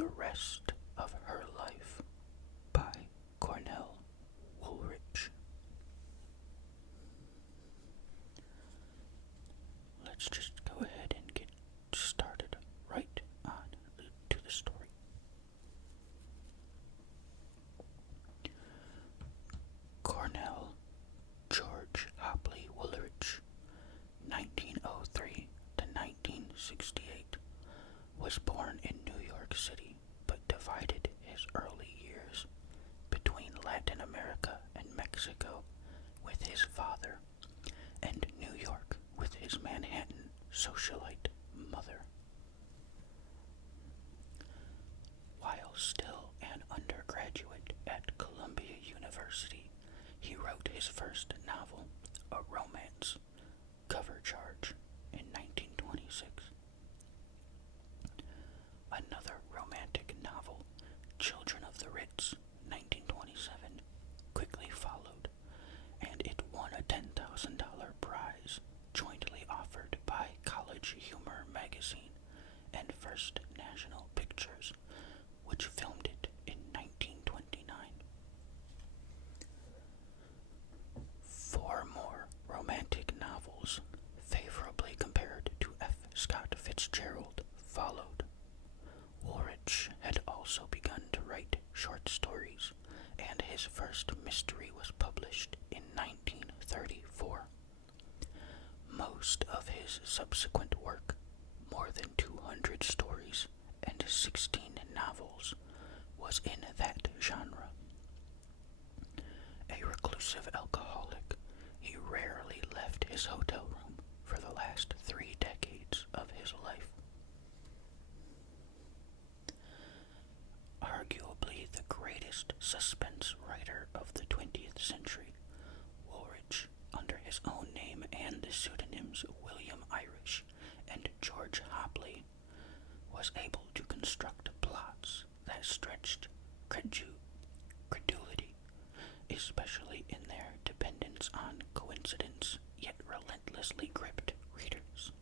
the Rest of Her Life by Cornell Woolrich. Let's just go ahead and get started right on to the story. Cornell George Hopley Woolrich, 1903 to 1968, was born in New York City, but divided his early years between Latin America and Mexico with his father, and New York with his Manhattan socialite mother. While still an undergraduate at Columbia University, he wrote his first novel, a romance, Cover Charge, in 1926. Another romantic novel, Children of the Ritz, 1927, quickly followed, and it won a $10,000 prize jointly offered by College Humor magazine and First National Pictures, which filmed it in 1929. Four more romantic novels, favorably compared to F. Scott Fitzgerald, followed. Woolrich had also begun to write short stories, and his first mystery was published in 1934. Most of his subsequent work, more than 200 stories and 16 novels, was in that genre. A reclusive alcoholic, he rarely left his hotel room for the last 3 decades of his life. Arguably the greatest suspense writer of the 20th century, Woolrich, under his own name and the pseudonyms William Irish and George Hopley, was able to construct plots that stretched credulity, especially in their dependence on coincidence, yet relentlessly gripped readers.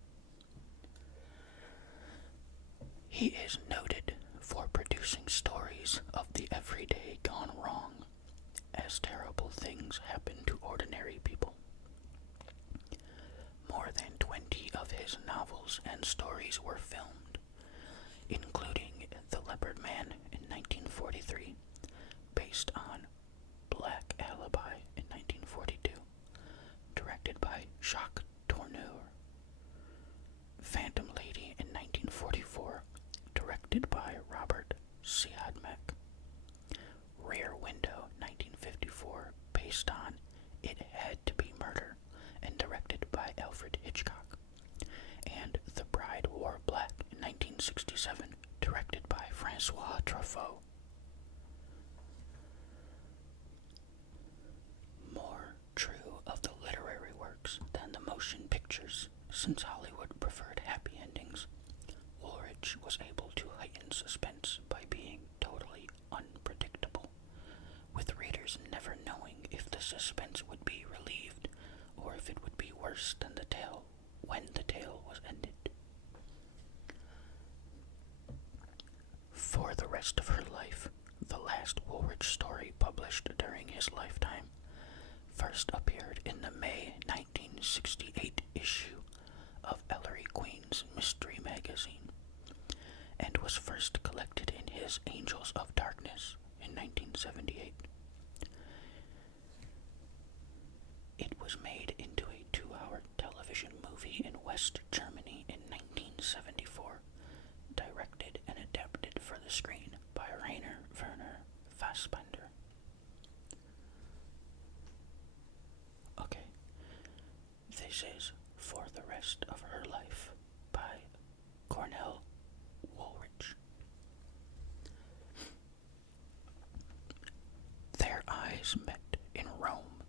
He is noted for producing stories of the everyday gone wrong, as terrible things happen to ordinary people. More than 20 of his novels and stories were filmed, including The Leopard Man in 1943, based on Black Alibi in 1942, directed by Jacques Tourneur. Phantom Lady in 1944, directed by Robert Siodmak. Rear Window 1954, based on It Had to Be Murder and directed by Alfred Hitchcock. And The Bride Wore Black in 1967, directed by Francois Truffaut. More true of the literary works than the motion pictures, since Hollywood preferred happy endings, Woolrich was able to heighten suspense by being totally unpredictable, with readers never knowing if the suspense would be relieved or if it would be worse than the tale when the tale was ended. For the Rest of Her Life, the last Woolrich story published during his lifetime, first appeared in the May 1968 issue of Ellery Queen's Mystery Magazine, and was first collected in his Angels of Darkness in 1978. It was made into a 2-hour television movie in West Germany in 1974, directed and adapted for the screen by Rainer Werner Fassbinder. Okay, this is For the Rest of Her Life by Cornell Woolrich. Their eyes met in Rome.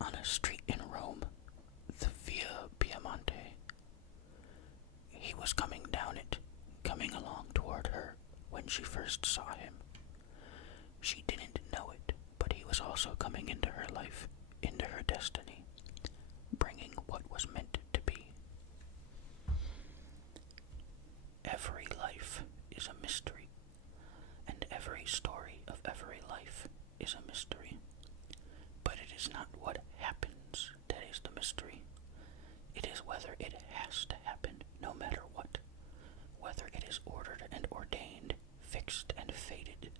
On a street in Rome, the Via Piemonte. He was coming down it, coming along toward her when she first saw him. She didn't know it, but he was also coming into her life, into her destiny, bringing what was meant to be. Every life is a mystery. is a mystery. But it is not what happens that is the mystery. It is whether it has to happen no matter what. Whether it is ordered and ordained, fixed and fated,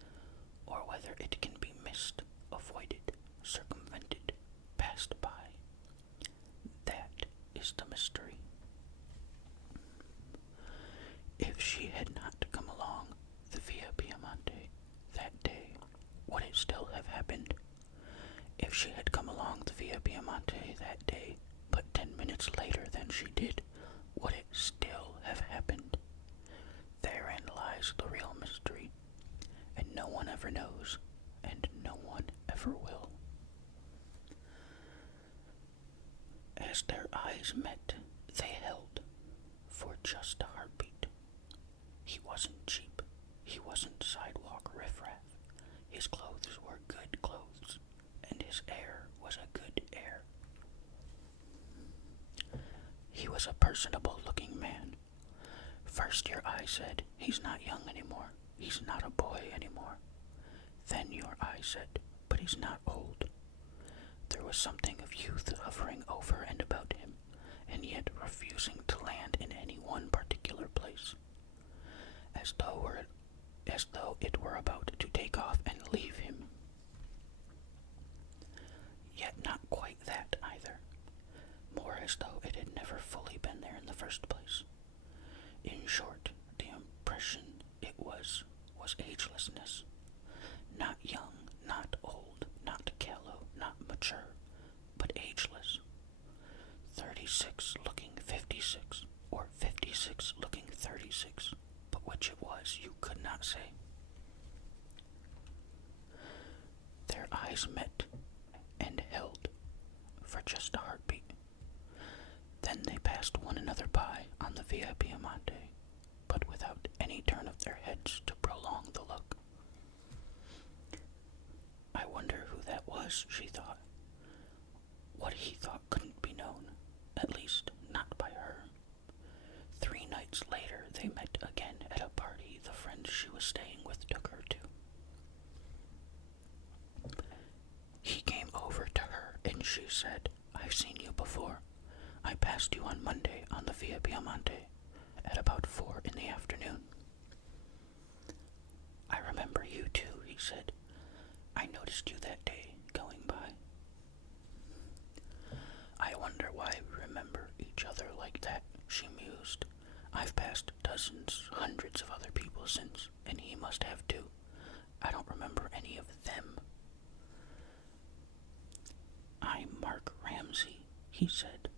or whether it can be missed, avoided, circumvented, passed by. That is the mystery. If she had not come along the Via Piemonte that day, would it still have happened? If she had come along the Via Piemonte that day, but 10 minutes later than she did, would it still have happened? Therein lies the real mystery, and no one ever knows, and no one ever will. As their eyes met, they held, for just a heartbeat. He wasn't cheap. He wasn't sidewalk riffraff. His clothes were good clothes, and his air was a good air. He was a personable-looking man. First your eye said, he's not young anymore. He's not a boy anymore. Then your eye said, but he's not old. There was something of youth hovering over and about him, and yet refusing to land in any one particular place. As though it were about to take off and leave him. Yet not quite that either. More as though it had never fully been there in the first place. In short, the impression it was agelessness. Not young, not old, not callow, not mature, but ageless. 36 looking 56, or 56 looking 36, but which it was you could not say. Their eyes met and held for just a heartbeat. Then they passed one another by on the Via Piemonte, but without any turn of their heads to prolong the look. I wonder who that was, she thought. What he thought couldn't be known, at least not by her. 3 nights later they met again at a party the friend she was staying with took her to. He came over to her and she said, I've seen you before. I passed you on Monday on the Via Piemonte at about 4 in the afternoon. I remember you too, he said. I noticed you that day going by. I wonder why we remember each other like that, she mused. I've passed dozens, hundreds of other people since, and he must have too. I don't remember any of them. I'm Mark Ramsey, he said.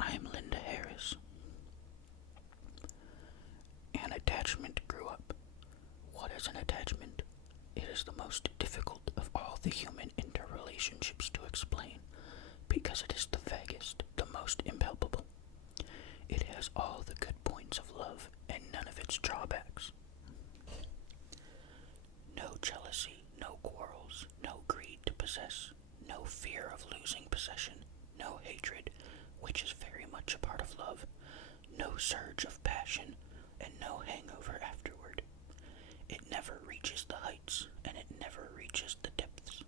I'm Linda Harris. An attachment grew up. What is an attachment? It is the most difficult of all the human interrelationships to explain, because it is the vaguest, the most impalpable. It has all the good points of love and none of its drawbacks. No jealousy, no quarrels, no greed to possess, no fear of losing possession, no hatred, which is very much a part of love, no surge of passion, and no hangover afterward. It never reaches the heights, and it never reaches the depths.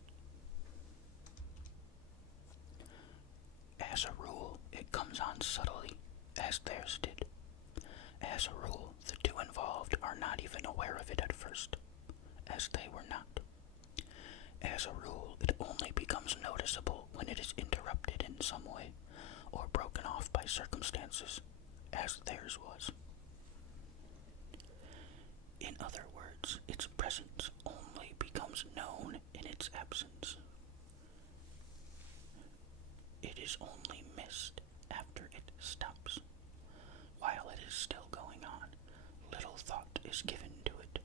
As a rule, it comes on subtly, as theirs did. As a rule, the two involved are not even aware of it at first, as they were not. As a rule, it only becomes noticeable when it is interrupted in some way, or broken off by circumstances, as theirs was. In other words, its presence only becomes known in its absence. It is only missed after it stops. While it is still going on, little thought is given to it,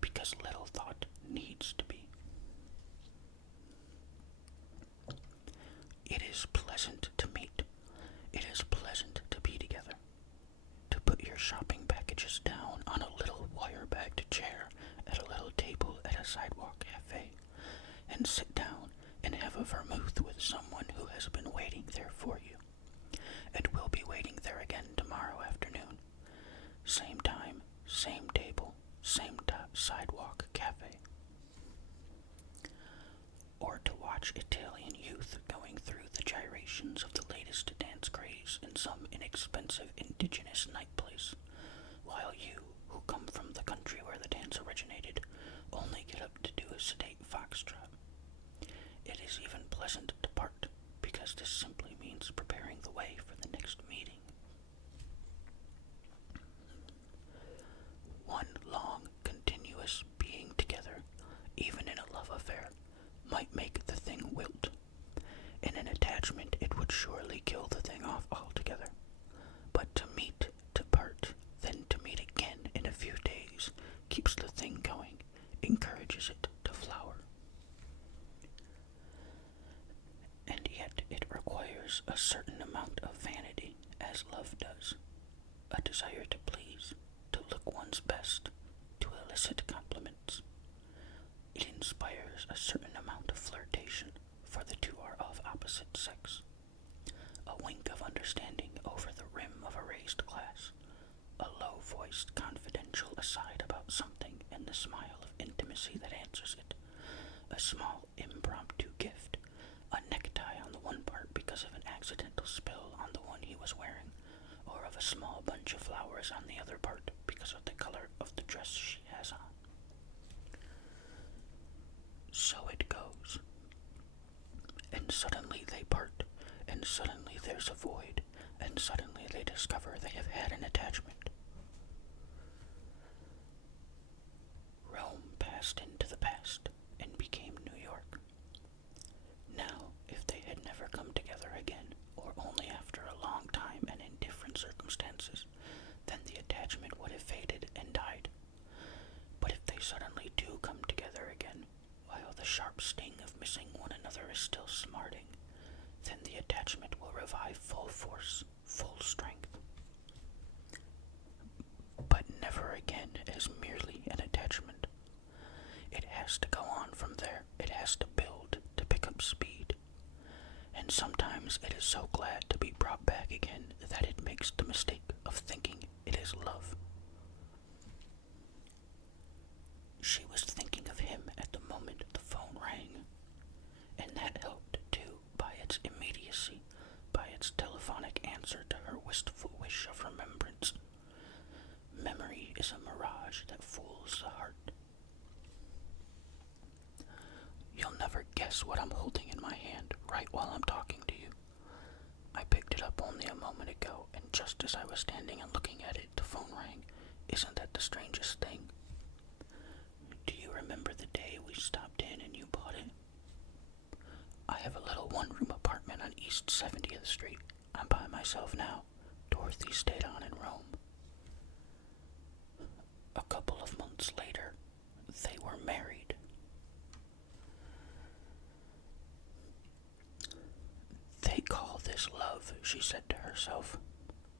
because little thought needs to be. It is pleasant to meet. It is pleasant to be together. To put your shopping packages down on a little wire-bagged chair at a little table at a sidewalk cafe, and sit down and have a vermouth with someone who has been waiting there for you, and will be waiting there again tomorrow afternoon. Same time, same table, same sidewalk cafe. or to watch Italian youth going through the gyrations of the latest dance craze in some inexpensive indigenous night place, while you, who come from the country where the dance originated, only get up to do a sedate foxtrot. It is even pleasant to part, because this simply means preparing the way for the next meeting. One long, continuous being together, even in a love affair, might make the thing wilt. In an attachment, it would surely kill the thing off altogether. But to meet, to part, then to meet again in a few days, keeps the thing going, encourages it to flower. And yet it requires a certain amount of vanity, as love does, a desire to please, to look one's best, to elicit compliments. It inspires a certain amount of flirtation, for the two are of opposite sex. A wink of understanding over the rim of a raised glass, a low-voiced confidential aside about something, and the smile of intimacy that answers it, a small impromptu gift, a necktie on the one part because of an accidental spill on the one he was wearing, or of a small bunch of flowers on the other part because of the color of the dress she has on. So it goes. And suddenly they part, and suddenly there's a void, and suddenly they discover they have had an attachment. Rome passed into the past and became New York. Now, if they had never come together again, or only after a long time and in different circumstances, then the attachment would have faded and died. But if they suddenly do come together again, while the sharp sting of missing one another is still smarting, then the attachment will revive full force, full strength. But never again as merely an attachment. It has to go on from there. It has to build, to pick up speed. And sometimes it is so glad to be brought back again that it makes the mistake of thinking it is love. She was thinking of him at the moment the phone rang, and that helped too, by its immediacy, by its telephonic answer to her wistful wish of remembrance. Memory is a mirage that fools the heart. You'll never guess what I'm holding in my hand right while I'm talking to you. I picked it up only a moment ago, and just as I was standing and looking at it, the phone rang. Isn't that the strangest thing? Do you remember the day we stopped in and you bought it? I have a little one-room apartment on East 70th Street. I'm by myself now. Dorothy stayed on in Rome. A couple of months later, they were married. They call this love, she said to herself.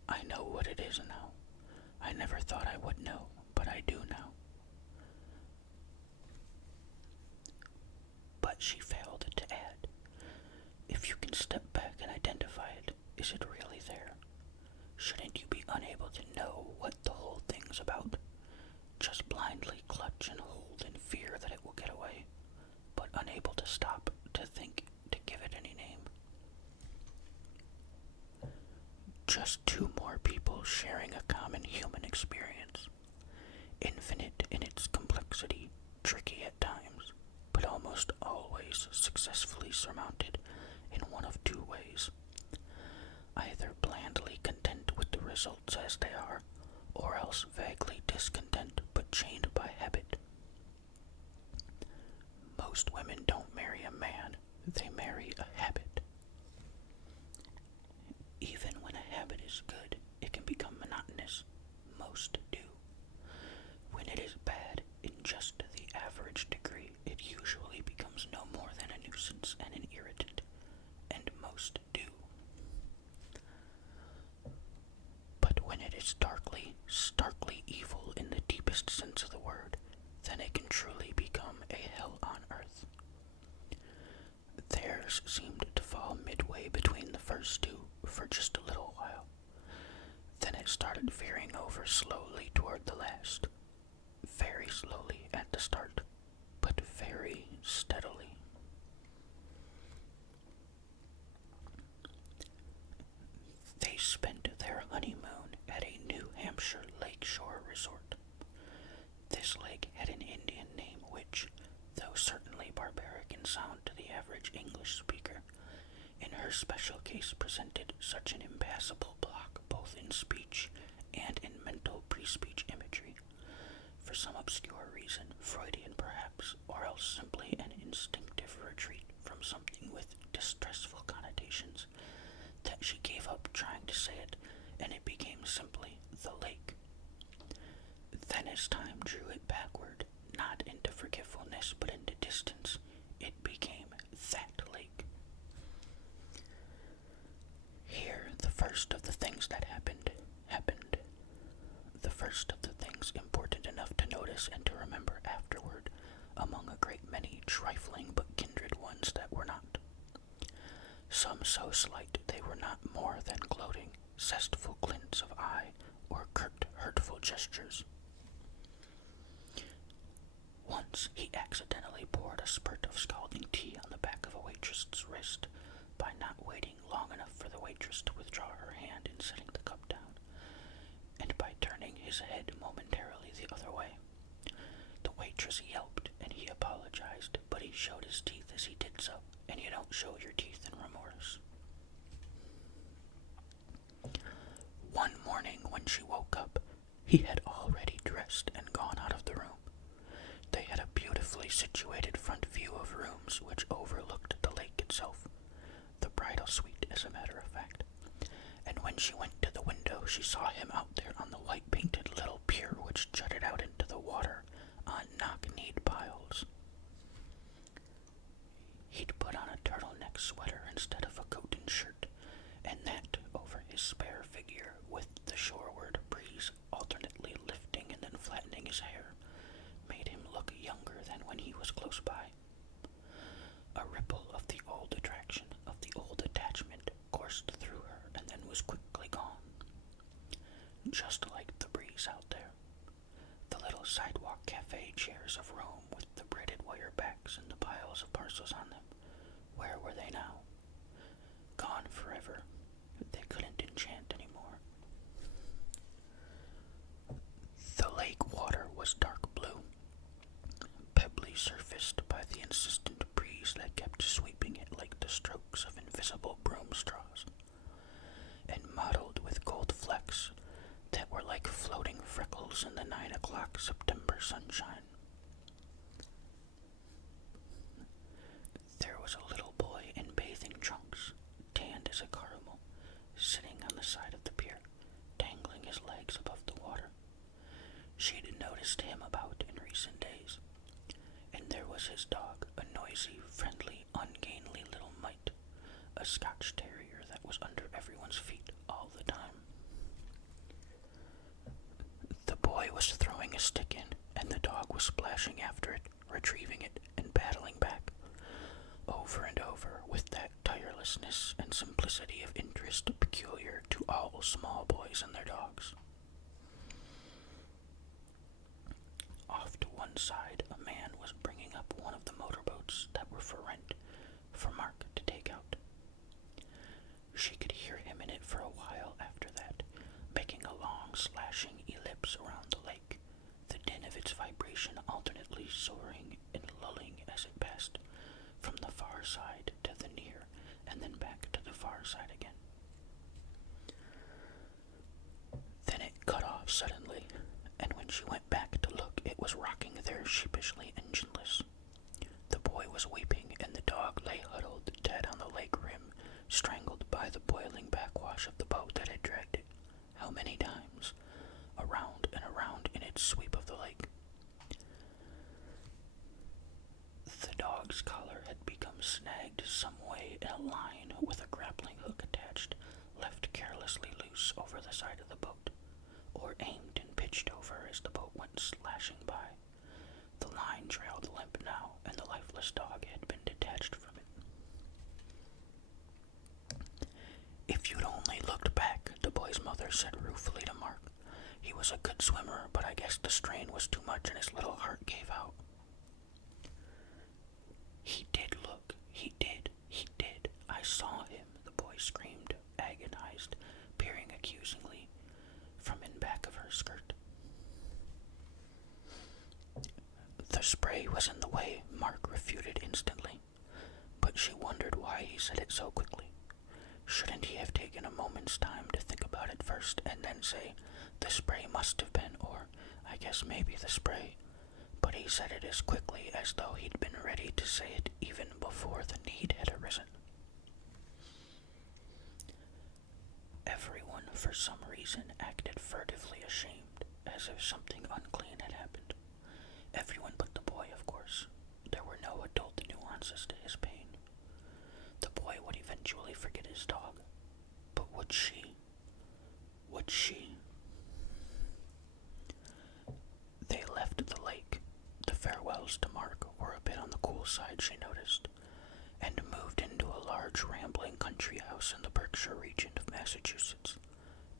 I know what it is now. I never thought I would know, but I do now. But she failed to add, if you can step back and identify it, is it really there? Shouldn't you be unable to know what the whole thing's about? Just blindly clutch and hold in fear that it will get away, but unable to stop, to think, to give it any name. Just two more people sharing a common human experience, infinite in its complexity, tricky at times, but almost always successfully surmounted in one of two ways. Either blandly content with the results as they are, or else vaguely discontent but chained by habit. Most women don't marry a man, they marry a habit. Even when a habit is good, it can become monotonous. Most do. When it is bad, in just the average degree, it usually becomes no more than a nuisance and an irritant, and most do. But when it is darkly, starkly evil in the deepest sense of the word, then it can truly become a hell on earth. Theirs seemed to fall midway between the first two for just a little while. Then it started veering over slowly toward the last. Very slowly at the start, but very steadily. American sound to the average English speaker, and her special case presented such an impassable block both in speech and in mental pre-speech imagery, for some obscure reason, Freudian perhaps, or else simply an instinctive retreat from something with distressful connotations, that she gave up trying to say it, and it became simply the lake. Then as time drew it backward, not into forgetfulness but into distance, it became that lake. Here, the first of the things that happened. The first of the things important enough to notice and to remember afterward, among a great many trifling but kindred ones that were not. Some so slight they were not more than gloating, zestful glints of eye, or curt, hurtful gestures. Once he accidentally poured a spurt of scalding tea on the back of a waitress's wrist, by not waiting long enough for the waitress to withdraw her hand in setting the cup down, and by turning his head momentarily the other way. The waitress yelped, and he apologized, but he showed his teeth as he did so, and you don't show your teeth in remorse. One morning when she woke up, he had already dressed and gone out of the room. They had a beautifully situated front view of rooms which overlooked the lake itself, the bridal suite as a matter of fact, and when she went to the window she saw him out there on the white-painted little pier which jutted out into the water on knock-kneed piles. He'd put on a turtleneck sweater instead of a coat and shirt, and that over his spare figure, with the shoreward breeze alternately lifting and then flattening his hair, made him look younger than when he was close by. A ripple of the old attraction, of the old attachment, coursed through her and then was quickly gone. Just like the breeze out there. The little sidewalk cafe chairs of Rome with the braided wire backs and the piles of parcels on them. Where were they now? Gone forever. They couldn't enchant anymore. The lake water was dark blue, pebbly surfaced by the insistent breeze that kept sweeping it like the strokes of invisible broom straws, and mottled with gold flecks that were like floating freckles in the 9 o'clock September sunshine. There was a little boy in bathing trunks, tanned as a caramel, sitting on the side of the pier, dangling his legs above the water. She'd noticed him about in recent days, and there was his dog, a noisy, friendly, ungainly little mite, a Scotch terrier that was under everyone's feet all the time. The boy was throwing a stick in, and the dog was splashing after it, retrieving it, and paddling back, over and over, with that tirelessness and simplicity of interest peculiar to all small boys and their dogs. Off to one side, a man was bringing up one of the motorboats that were for rent, for Mark to take out. She could hear him in it for a while after that, making a long slashing ellipse around the lake, the din of its vibration alternately soaring and lulling as it passed from the far side to the near, and then back to the far side again. Then it cut off suddenly, and when she went back to look, it was rocking there sheepishly engineless. The boy was weeping, and the dog lay huddled dead on the lake rim, strangled by the boiling backwash of the boat that had dragged it, how many times, around and around in its sweep of the lake. The dog's collar had become snagged some way in a line with a grappling hook attached, left carelessly loose over the side of the boat, or aimed and pitched over as the boat went slashing by. The line trailed limp now, and the lifeless dog had been detached from it. "If you'd only looked back," the boy's mother said ruefully to Mark. "He was a good swimmer, but I guess the strain was too much and his little heart gave out." "He did look. He did. I saw him," the boy screamed, agonized, peering accusingly from in back of her skirt. The spray was in the way, Mark refuted instantly. she wondered why he said it so quickly. Shouldn't he have taken a moment's time to think about it first and then say, the spray must have been, or I guess maybe the spray? But he said it as quickly as though he'd been ready to say it even before the need had arisen. Everyone, for some reason, acted furtively ashamed, as if something unclean had happened. Everyone but the boy, of course. There were no adult nuances to his pain. The boy would eventually forget his dog. But would she? Would she? They left the lake. The farewells to Mark were a bit on the cool side, she noticed, and moved into a large rambling country house in the Berkshire region of Massachusetts,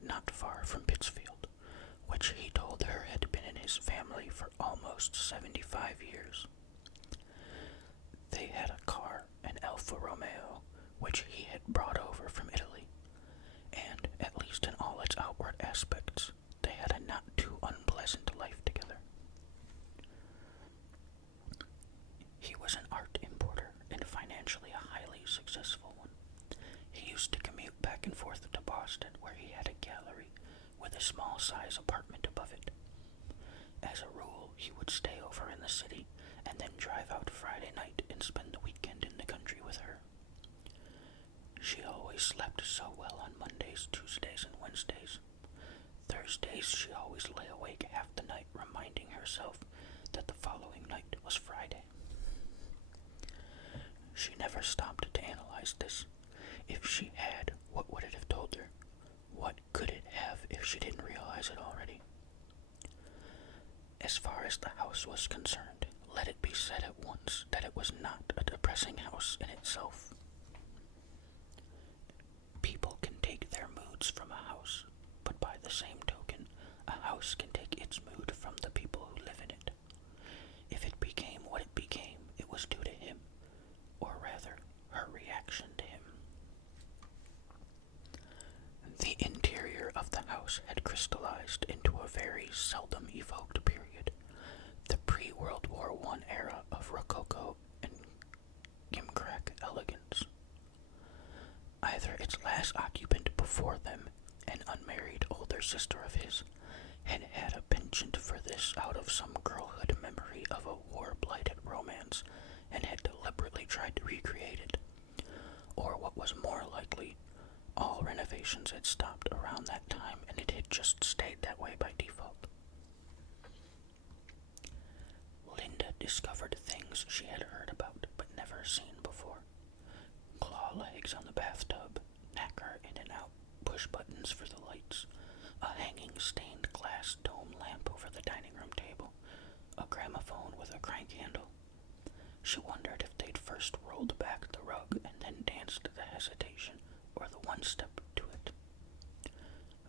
not far from Pittsfield, which he told her had been in his family for almost 75 years. They had a car, an Alfa Romeo, which he had brought over from Italy, and, at least in all its outward aspects, they had a not too unpleasant life together. He was an art importer and financially a highly successful one. He used to commute back and forth to Boston, where he had a gallery with a small-size apartment above it. As a rule, he would stay over in the city and then drive out Friday night and spend the weekend in the country with her. She always slept so well on Mondays, Tuesdays, and Wednesdays. Thursdays she always lay awake half the night reminding herself that the following night was Friday. She never stopped to analyze this. If she had, what would it have told her? What could it have if she didn't realize it already? As far as the house was concerned, let it be said at once that it was not a depressing house in itself. People can take their moods from a house, but by the same token, a house can take its mood from the people who live in it. If it became what it became, it was due to him, or rather, her reaction to him. The interior of the house had crystallized into a very seldom evoked period, the pre-World War I era of Rococo and gimcrack elegance. Either its last occupant before them, an unmarried older sister of his, had had a penchant for this out of some girlhood memory of a war-blighted romance and had deliberately tried to recreate it, or what was more likely, all renovations had stopped around that time and it had just stayed that way by default. Linda discovered things she had heard about but never seen before. Claw legs on the bathtub, knacker in and out, push buttons for the lights, a hanging stained glass dome lamp over the dining room table, a gramophone with a crank handle. She wondered if they'd first rolled back the rug and then danced the hesitation, or the one-step to it.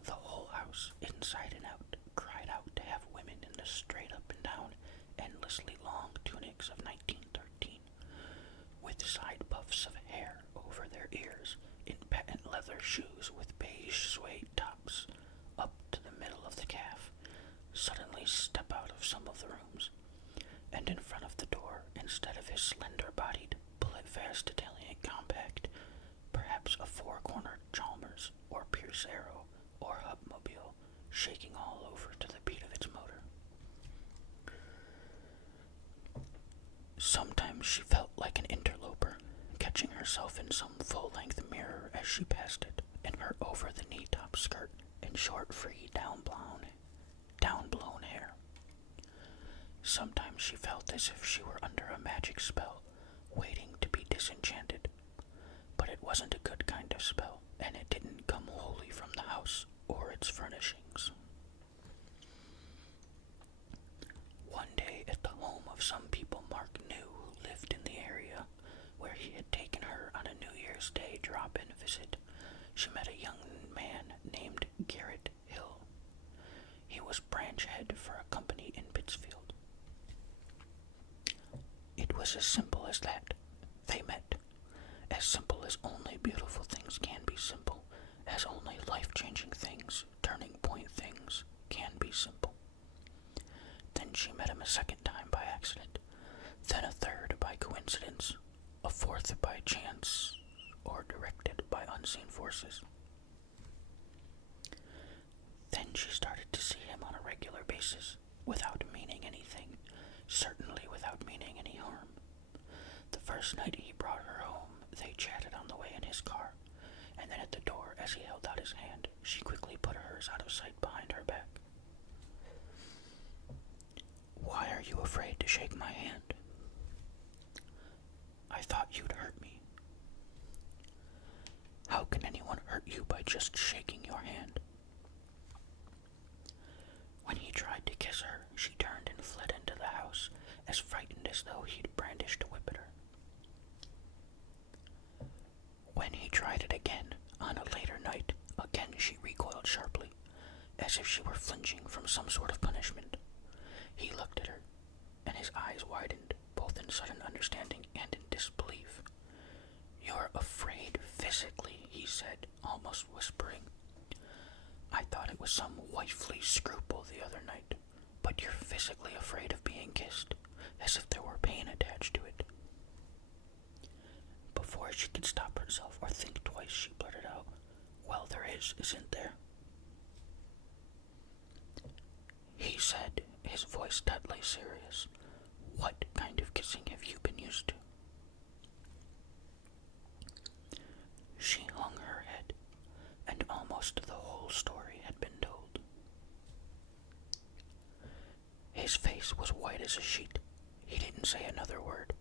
The whole house, inside and out, cried out to have women in the straight-up-and-down, endlessly long tunics of 1913, with side puffs of hair over their ears, in patent leather shoes with beige suede tops, up to the middle of the calf, suddenly step out of some of the rooms, and in front of the door, instead of his slender-bodied, bullet-fast Italian compact, perhaps a four-cornered Chalmers, or Pierce Arrow, or Hubmobile, shaking all over to the beat of its motor. Sometimes she felt like an interloper, catching herself in some full-length mirror as she passed it, in her over-the-knee top skirt and short, free, down-blown hair. Sometimes she felt as if she were under a magic spell, waiting to be disenchanted. But it wasn't a good kind of spell, and it didn't come wholly from the house or its furnishings. One day at the home of some people Mark knew who lived in the area, where he had taken her on a New Year's Day drop-in visit, she met a young man named Garrett Hill. He was branch head for a company in Pittsfield. It was as simple as that. They met. As simple as only beautiful things can be simple, as only life-changing things, turning-point things, can be simple. Then she met him a second time by accident, then a third by coincidence, a fourth by chance, or directed by unseen forces. Then she started to see him on a regular basis, without meaning anything, certainly without meaning any harm. The first night he brought her home, they chatted on the way in his car, and then at the door, as he held out his hand, she quickly put hers out of sight behind her back. "Why are you afraid to shake my hand?" "I thought you'd hurt me." "How can anyone hurt you by just shaking your hand?" When he tried to kiss her, she turned and fled into the house, as frightened as though he'd brandished a whip at her. When he tried it again, on a later night, again she recoiled sharply, as if she were flinching from some sort of punishment. He looked at her, and his eyes widened, both in sudden understanding and in disbelief. "You're afraid physically," he said, almost whispering. "I thought it was some wifely scruple the other night, but you're physically afraid of being kissed, as if there were pain attached to it." Before she could stop herself or think twice, she blurted out, "Well, there is, isn't there?" He said, his voice deadly serious, "What kind of kissing have you been used to?" She hung her head, and almost the whole story had been told. His face was white as a sheet. He didn't say another word,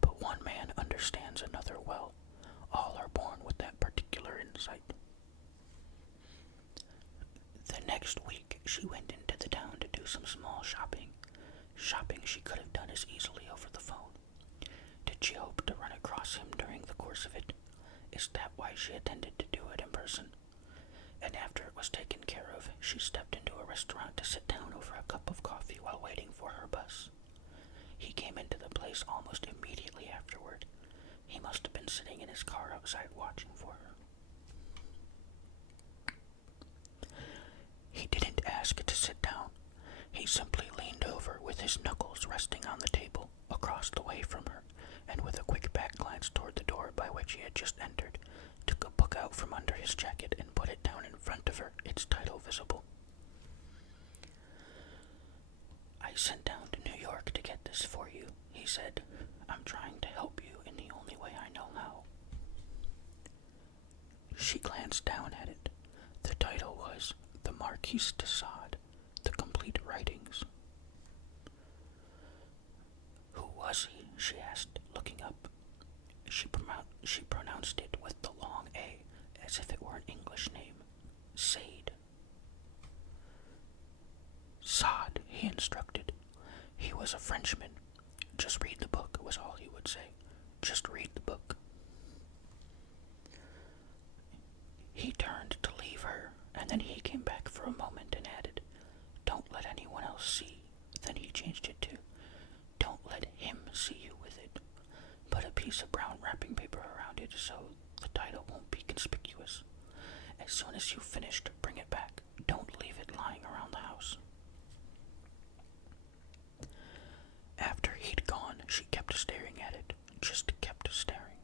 but one man understands another well. All are born with that particular insight. The next week, she went into the town to do some small shopping. Shopping she could have done as easily over the phone. Did she hope to run across him during the course of it? Is that why she intended to do it in person? And after it was taken care of, she stepped into a restaurant to sit down over a cup of coffee while waiting for her bus. He came into the place almost immediately afterward. He must have been sitting in his car outside watching for her. He didn't ask to sit down. He simply leaned over with his knuckles resting on the table across the way from her, and with a quick back glance toward the door by which he had just entered, took a book out from under his jacket and put it down in front of her, its title visible. "I sent down to New York to get this for you," he said. "I'm trying to help you in the only way I know how." She glanced down at it. The title was "The Marquis de Sade, The Complete Writings." "Who was he?" she asked, looking up. She pronounced it with the long A, as if it were an English name. Sade. "Sade," he instructed. "He was a Frenchman. Just read the book," was all he would say. "Just read the book." He turned to leave her, and then he came back for a moment and added, "Don't let anyone else see." Then he changed it to, "Don't let him see you with it. Put a piece of brown wrapping paper around it so the title won't be conspicuous. As soon as you've finished, bring it back. Don't leave it lying around the house." After he'd gone, she kept staring at it, just kept staring.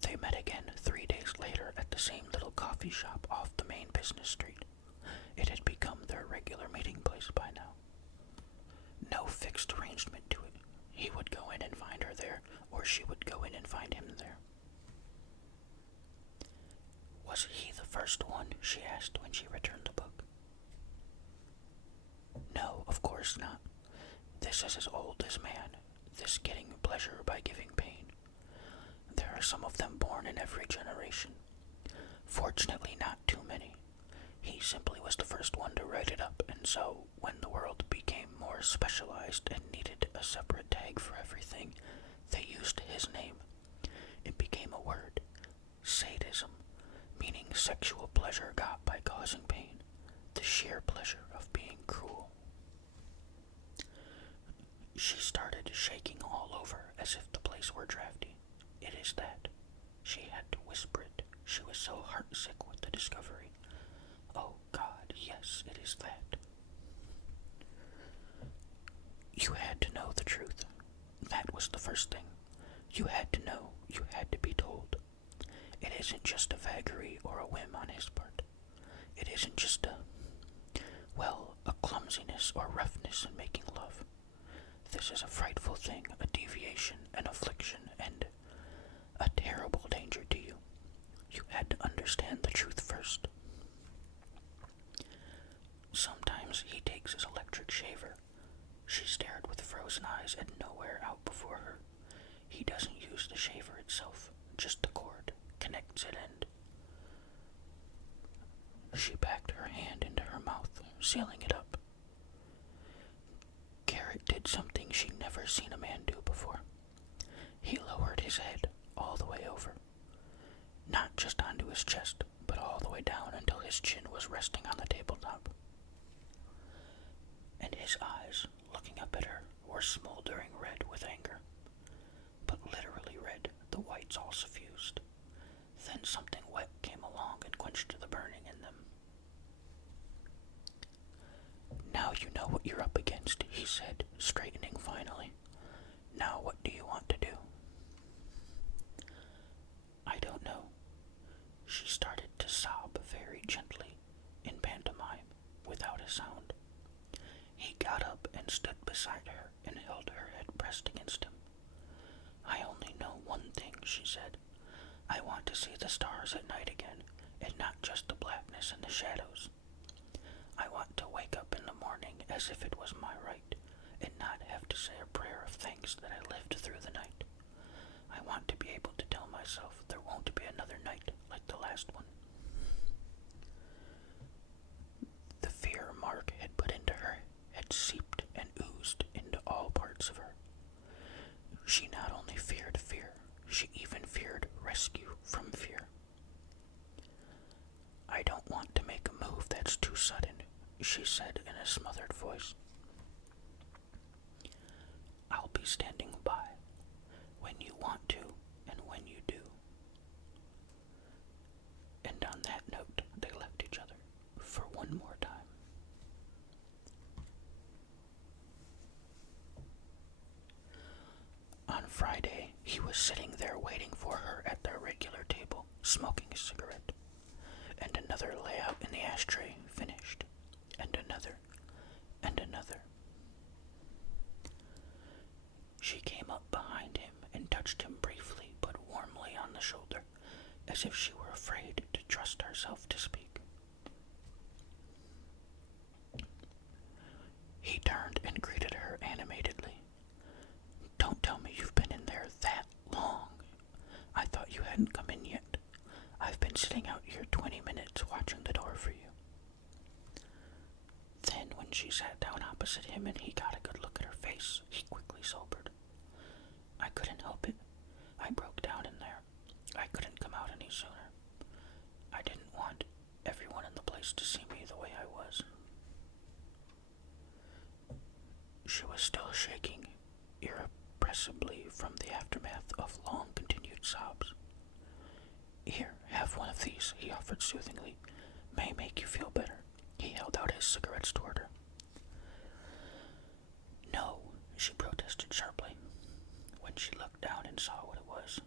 They met again 3 days later at the same little coffee shop off the main business street. It had become their regular meeting place by now. No fixed arrangement to it. He would go in and find her there, or she would go in and find him there. "Was he the first one?" she asked when she returned the book. "No, of course not. This is as old as man, this getting pleasure by giving pain. There are some of them born in every generation. Fortunately, not too many. He simply was the first one to write it up, and so, when the world became more specialized and needed a separate tag for everything, they used his name. It became a word, sadism, meaning sexual pleasure got by causing pain, the sheer pleasure of being cruel." She started shaking all over as if the place were drafty. "It is that." She had to whisper it. She was so heartsick with the discovery. "Oh, God, yes, it is that." "You had to know the truth. That was the first thing. You had to know isn't just a vagary or a whim on his part. It isn't just a clumsiness or roughness in making love. This is a frightful thing, a deviation, an affliction, and a terrible danger to you. You had to understand the truth first. Sometimes he takes his electric shaver. She stared with frozen eyes at nowhere out before her. He doesn't use the shaver itself, just the cord, connects it end. She backed her hand into her mouth, sealing it up. Garrett did something she'd never seen a man do before. He lowered his head all the way over. Not just onto his chest, but all the way down until his chin was resting on the tabletop. And his eyes, looking up at her, were smoldering red with anger. But literally red, the whites all suffused. Then something wet came along and quenched the burning in them. Now you know what you're up against, he said, straightening finally. Now what do you want to do? I don't know. She started to sob very gently, in pantomime, without a sound. He got up and stood beside her and held her head pressed against him. I only know one thing, she said. I want to see the stars at night again, and not just the blackness and the shadows. I want to wake up in the morning as if it was my right, and not have to say a prayer of thanks that I lived through the night. I want to be able to tell myself there won't be another night like the last one. The fear Mark had put into her had seeped and oozed into all parts of her. She not only feared fear, she even feared rescue from fear. I don't want to make a move that's too sudden, she said in a smothered voice. I'll be standing by when you want to and when you do. And on that note, they left each other for one more time. On Friday, he was sitting there waiting for her at their regular table, smoking a cigarette. And another layout in the ashtray finished, and another, and another. She came up behind him and touched him briefly but warmly on the shoulder, as if she were afraid to trust herself to speak. He turned and greeted her animatedly. Don't tell me you've been in there that long. I thought you hadn't come in yet. I've been sitting out here 20 minutes watching the door for you. Then when she sat down opposite him and he got a good look at her face, he quickly sobered. I couldn't help it. I broke down in there. I couldn't come out any sooner. I didn't want everyone in the place to see me the way I was. She was still shaking, irrepressibly from the aftermath of long continued sobs. Here, have one of these, he offered soothingly. May make you feel better. He held out his cigarettes toward her. No, she protested sharply. When she looked down and saw what it was,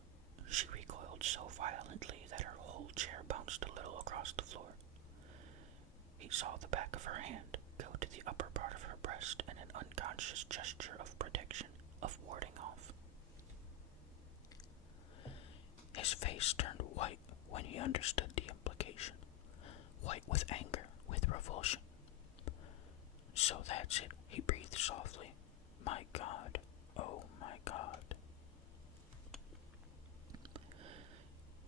she recoiled so violently that her whole chair bounced a little across the floor. He saw the back of her hand go to the upper part of her breast in an unconscious gesture of protection, of warding off. His face turned white when he understood the implication. White with anger, with revulsion. So that's it, he breathed softly. My God, oh my God.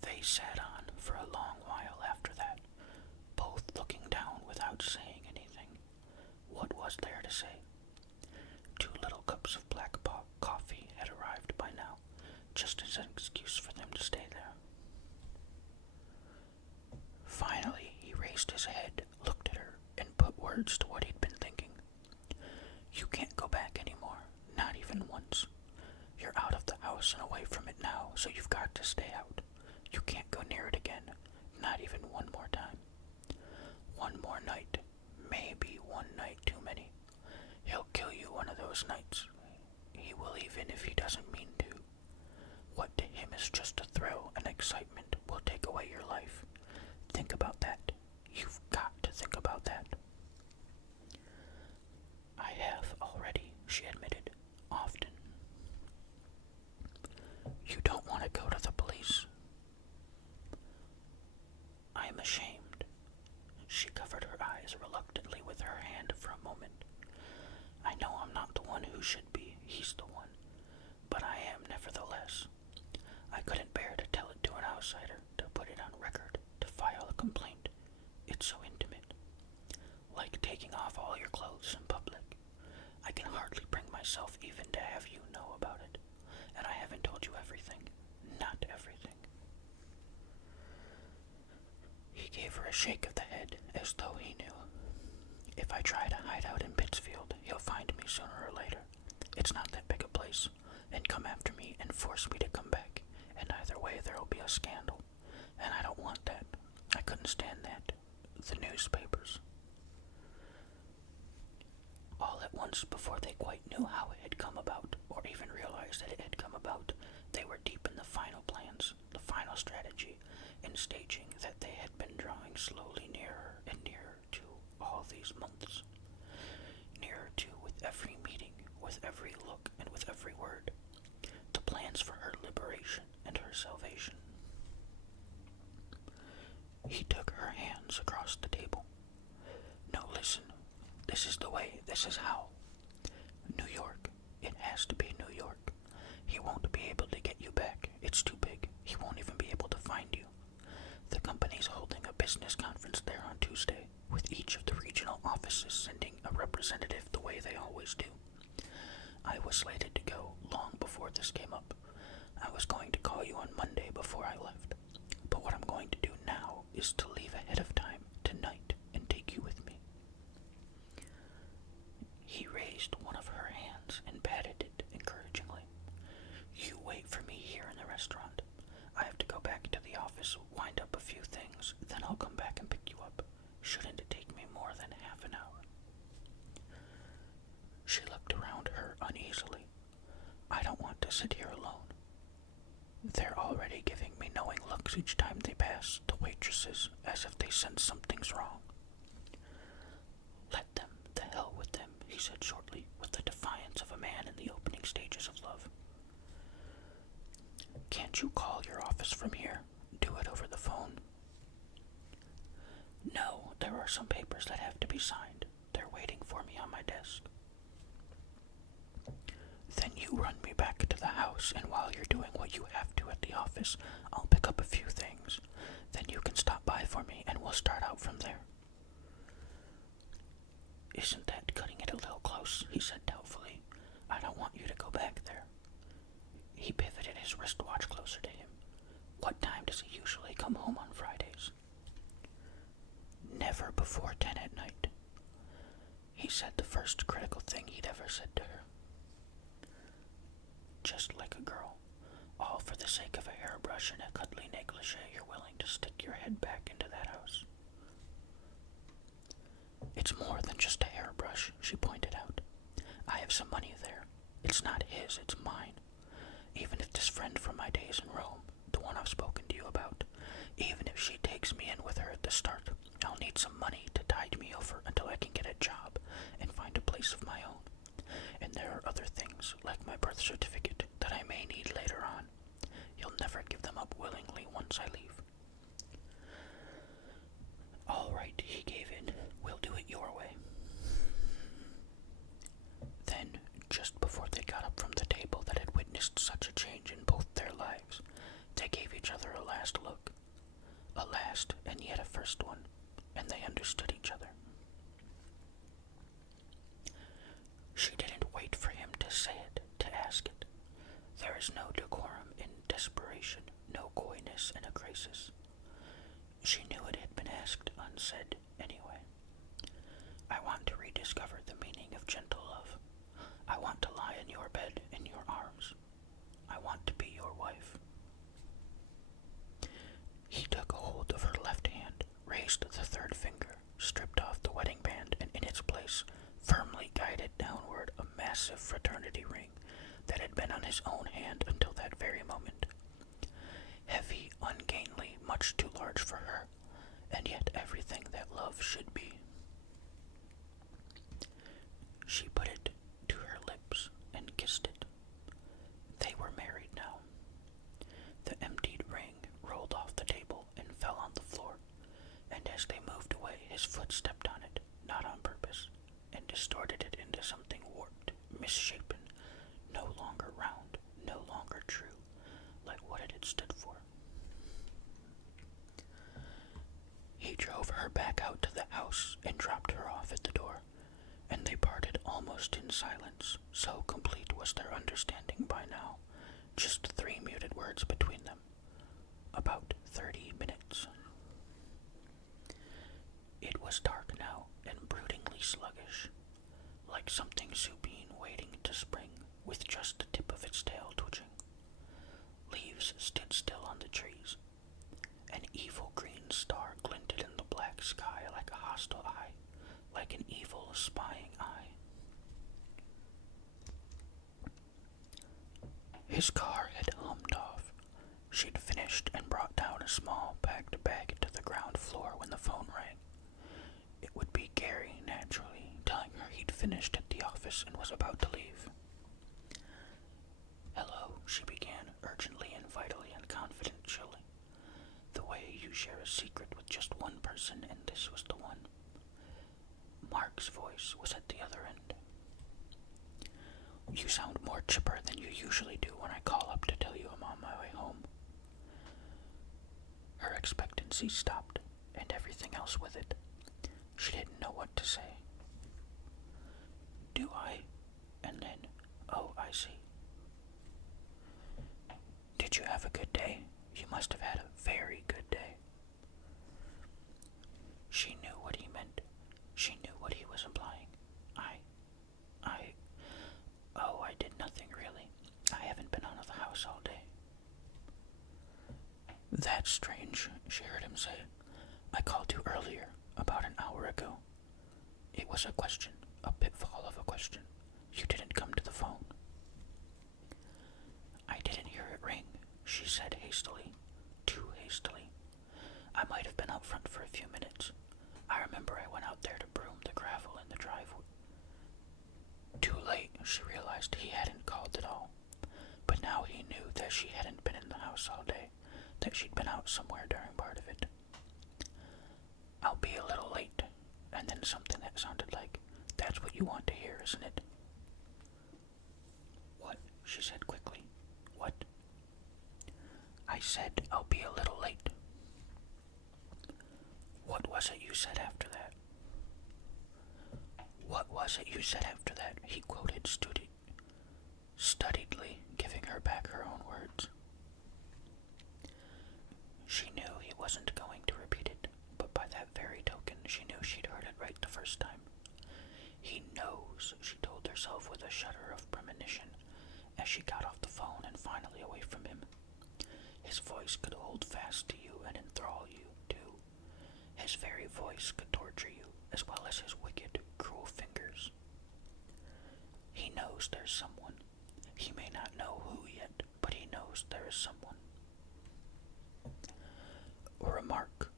They sat on for a long while after that, both looking down without saying anything. What was there to say? 2 little cups of black coffee had arrived by now, just as an excuse for them to stay there. Finally, he raised his head, looked at her, and put words to what he'd been thinking. You can't go back anymore, not even once. You're out of the house and away from it now, so you've got to stay out. You can't go near it again, not even one more time. One more night, maybe one night too many. He'll kill you one of those nights. He will, even if he doesn't mean to. What to him is just a thrill and excitement will take away about that. You've got to think about that. I have already, she admitted, often. You don't want to go to the police. I am ashamed. She covered her eyes reluctantly with her hand for a moment. I know I'm not the one who should be, he's the one, but I am nevertheless. I couldn't bear to tell it to an outsider, to put it on record, to file a complaint. It's so intimate. Like taking off all your clothes in public. I can hardly bring myself even to have you know about it. And I haven't told you everything. Not everything. He gave her a shake of the head, as though he knew. If I try to hide out in Pittsfield, he'll find me sooner or later. It's not that big a place, and come after me and force me to come back, and either way there'll be a scandal, and I don't want that. I couldn't stand that. The newspapers. All at once, before they quite knew how it had come about, or even realized that it had come about, they were deep in the final plans, the final strategy, in staging that they had been drawing slowly nearer and nearer to all these months. Nearer to with every meeting, with every look, and with every word. The plans for her liberation and her salvation. He took her hands across the table. No, listen. This is the way. This is how. New York. It has to be New York. He won't be able to get you back. It's too big. He won't even be able to find you. The company's holding a business conference there on Tuesday, with each of the regional offices sending a representative the way they always do. I was slated to go long before this came up. I was going to call you on Monday before I left. But what I'm going to do now is to leave ahead of time tonight and take you with me. He raised one of her hands and patted it encouragingly. You wait for me here in the restaurant. I have to go back to the office, wind up a few things, then I'll come back and pick you up. Shouldn't it take me more than half an hour? She looked around her uneasily. I don't want to sit here alone. They're already giving me knowing looks each time they pass, the waitresses, as if they sense something's wrong. Let them, the hell with them, he said shortly, with the defiance of a man in the opening stages of love. Can't you call your office from here? Do it over the phone? No, there are some papers that have to be signed. They're waiting for me on my desk. Then you run me back to the house, and while you're doing what you have to at the office, I'll pick up a few things. Then you can stop by for me, and we'll start out from there. Isn't that cutting it a little close? He said doubtfully. I don't want you to go back there. He pivoted his wristwatch closer to him. What time does he usually come home on Fridays? Never before 10 at night. He said the first critical thing he'd ever said to her. Just like a girl, all for the sake of a hairbrush and a cuddly negligee, you're willing to stick your head back into that house. It's more than just a hairbrush, she pointed out. I have some money there. It's not his, it's mine. Even if this friend from my days in Rome, the one I've spoken to you about, even if she takes me in with her at the start, I'll need some money to tide me over until I can get a job and find a place of my own. And there are other things, like my birth certificate, that I may need later on. You'll never give them up willingly once I leave. All right, he gave in. We'll do it your way. Then, just before they got up from the table that had witnessed such a change in both their lives, they gave each other a last look. A last and yet a first one, and they understood each other. She didn't wait for him to say it, to ask it. There is no decorum in desperation, no coyness in a crisis. She knew it had been asked unsaid anyway. I want to rediscover the meaning of gentle love. I want to lie in your bed, in your arms. I want to be your wife. He took hold of her left hand, raised the third finger, stripped off the wedding band, and in its place firmly guided downward a massive fraternity ring that had been on his own hand until that very moment. Heavy, ungainly, much too large for her, and yet into something warped, misshapen, no longer round, no longer true, like what it had stood for. He drove her back out to the house and dropped her off at the door, and they parted almost in silence, so complete was their understanding by now. Just 3 muted words between them. About 30 minutes. It was dark now and broodingly sluggish, like something supine waiting to spring, with just the tip of its tail twitching. Leaves stood still on the trees. An evil green star glinted in the black sky like a hostile eye, like an evil spying eye. His car had hummed off. She'd finished and brought down a small packed bag to the ground floor when the phone rang. It would be Gary, naturally, telling her he'd finished at the office and was about to leave. "Hello," she began, urgently and vitally and confidentially. The way you share a secret with just one person, and this was the one. Mark's voice was at the other end. "You sound more chipper than you usually do when I call up to tell you I'm on my way home." Her expectancy stopped, and everything else with it. She didn't know what to say. "Do I?" And then, "Oh, I see. Did you have a good day? You must have had a very good day." She knew what he meant. She knew what he was implying. Oh, I did nothing really. I haven't been out of the house all day." "That's strange," she heard him say. "I called you earlier, about an hour ago. It was a question, a pitfall of a question. You didn't come to the phone." "I didn't hear it ring," she said hastily, too hastily. "I might have been out front for a few minutes. I remember I went out there to broom the gravel in the driveway." Too late, she realized he hadn't called at all. But now he knew that she hadn't been in the house all day, that she'd been out somewhere during part of it. "I'll be a little late," and then something that sounded like, "That's what you want to hear, isn't it?" "What?" she said quickly. "What?" "I said I'll be a little late." "What was it you said after that?" "What was it you said after that?" he quoted studiedly, giving her back her own words. She knew he wasn't going to repeat it, but by that very token she knew she'd heard it right the first time. "He knows," she told herself with a shudder of premonition, as she got off the phone and finally away from him. His voice could hold fast to you and enthrall you, too. His very voice could torture you, as well as his wicked, cruel fingers. He knows there's someone. He may not know who yet, but he knows there is someone. A remark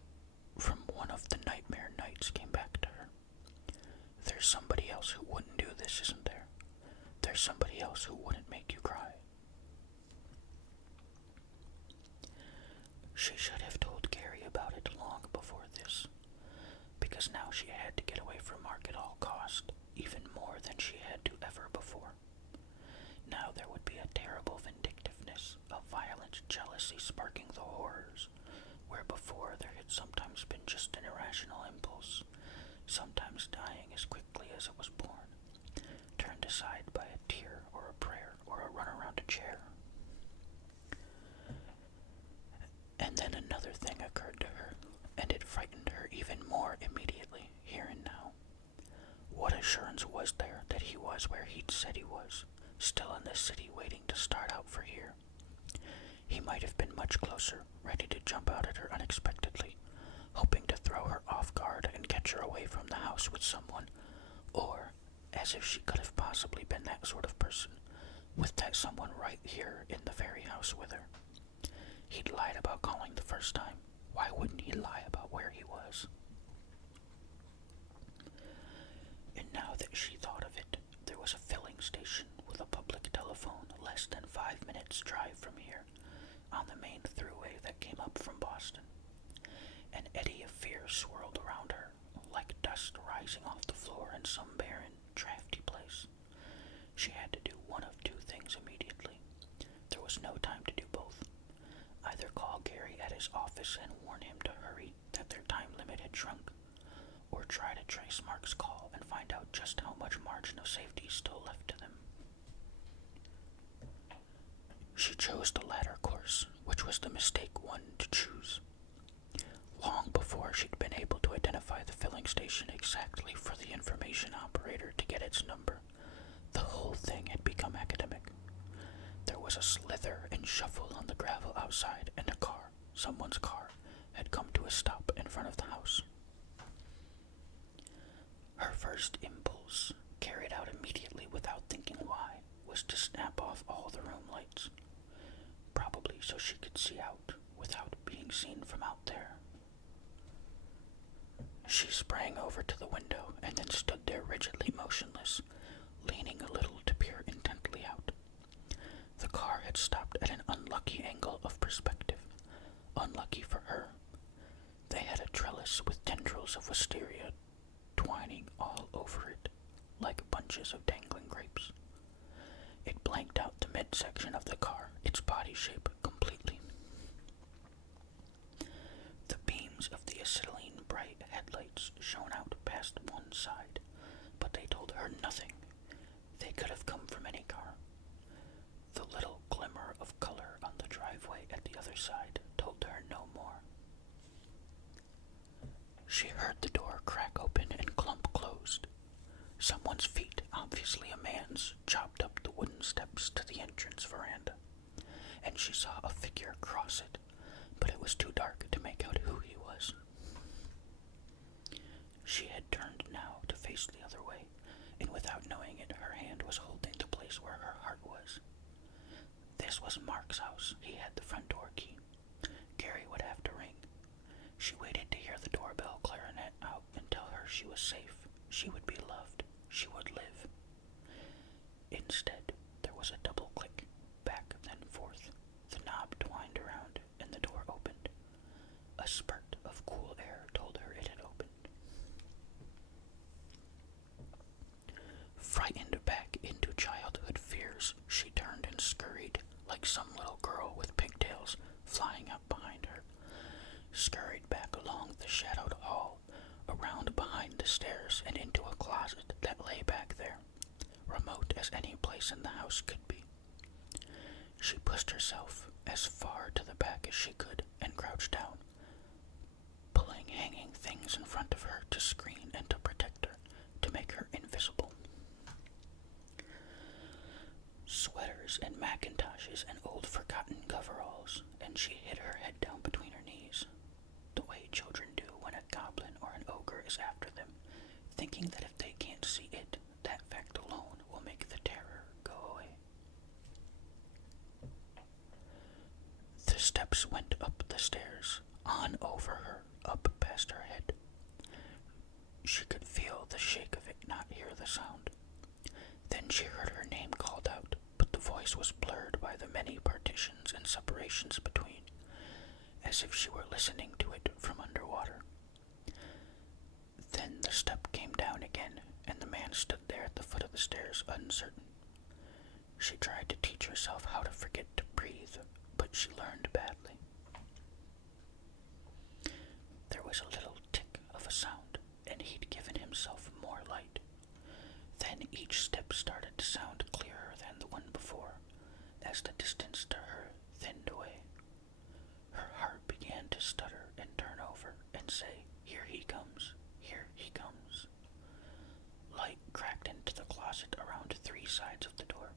from one of the nightmare nights came back to her. "There's somebody else who wouldn't do this, isn't there? There's somebody else who wouldn't make you cry." She should have told Gary about it long before this, because now she had to get away from Mark at all cost, even more than she had to ever before. Now there would be a terrible vindictiveness, a violent jealousy sparking the horrors, where before there had sometimes been just an irrational impulse, sometimes dying as quickly as it was born, turned aside by a tear or a prayer or a run around a chair. And then another thing occurred to her, and it frightened her even more immediately, here and now. What assurance was there that he was where he'd said he was, still in this city waiting to start out for here? He might have been much closer, ready to jump out at her unexpectedly, hoping to throw her off guard and catch her away from the house with someone, or, as if she could have possibly been that sort of person, with that someone right here in the very house with her. He'd lied about calling the first time. Why wouldn't he lie about where he was? And now that she thought of it, there was a filling station with a public telephone less than 5 minutes' drive from here, on the main thruway that came up from Boston. An eddy of fear swirled around her, like dust rising off the floor in some barren, drafty place. margin of safety still left to them. She chose the latter course, which was the mistake one to choose. Long before she'd been able to identify the filling station exactly for the information operator to get its number, the whole thing had become academic. There was a slither and shuffle on the gravel outside, and a car, someone's car, had come to a stop in front of the house. Her first impulse, carried out immediately without thinking why, was to snap off all the room lights, probably so she could see out without being seen from out there. She sprang over to the window and then stood there rigidly motionless, leaning a little to peer intently out. The car had stopped at an unlucky angle of perspective. Unlucky for her. They had a trellis with tendrils of wisteria twining all over it, like bunches of dangling grapes. It blanked out the midsection of the car, its body shape completely. The beams of the acetylene bright headlights shone out past one side, but they told her nothing. They could have come from any car. The little glimmer of color on the driveway at the other side told her no more. She heard the door crack open and clump closed. Someone's feet, obviously a man's, chopped up the wooden steps to the entrance veranda, and she saw a figure cross it, but it was too dark to make out who he was. She had turned now to face the other way, and without knowing it, her hand was holding the place where her heart was. This was Mark's house. He had the front door key. Gary would have to ring. She waited to hear the doorbell clarinet out and tell her she was safe, she would be loved, she would live. Instead, there was a double click, back then forth. The knob twined around, and the door opened. A spurt of cool air told her it had opened. Frightened back into childhood fears, she turned and scurried, like some little girl with pigtails flying up behind her. Scurried back along the shadowed hall, around behind the stairs, and into a closet that lay back there, remote as any place in the house could be. She pushed herself as far to the back as she could and crouched down, pulling hanging things in front of her to screen and to protect her, to make her invisible. Sweaters and macintoshes and old forgotten coveralls, and she hid her head down between her knees, the way children do when a goblin or an ogre is after them, thinking that if they can't see it, that fact alone will make the terror go away. The steps went up the stairs, on over her, up past her head. She could feel the shake of it, not hear the sound. Then she heard her name called out, but the voice was blurred by the many partitions and separations between, as if she were listening to it from underwater. Then the step came down again, and the man stood there at the foot of the stairs, uncertain. She tried to teach herself how to forget to breathe, but she learned badly. There was a little tick of a sound, and he'd given himself more light. Then each step started to sound clearer than the one before, as the distance to her thinned away. Her heart began to stutter and turn over and say, "Here he comes, here he comes." Light cracked into the closet around 3 sides of the door,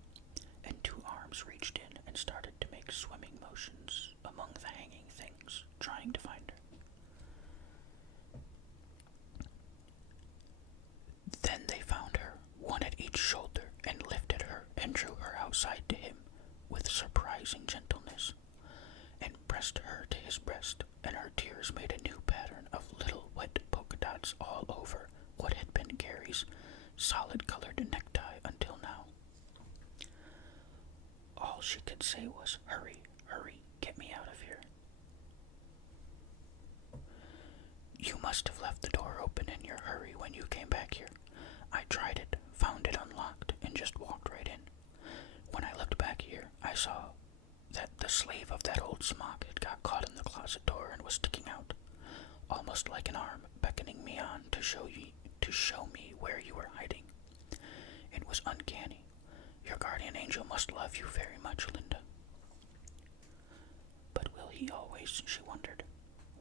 and 2 arms reached in and started to make swimming motions among the hanging things, trying to find her. Then they found her, one at each shoulder, and lifted her and drew her outside to him with surprising gentleness, and pressed her to his breast, and her tears made a new pattern of little wet polka dots all over what had been Gary's solid-colored necktie until now. All she could say was, "Hurry, hurry, get me out of here." "You must have left the door open in your hurry when you came back here. I tried it, found it unlocked, and just walked right in. When I looked back here, I saw that the sleeve of that old smock had got caught in the closet door and was sticking out, almost like an arm beckoning me on to show me where you were hiding. was uncanny. Your guardian angel must love you very much, Linda. But will he always, she wondered.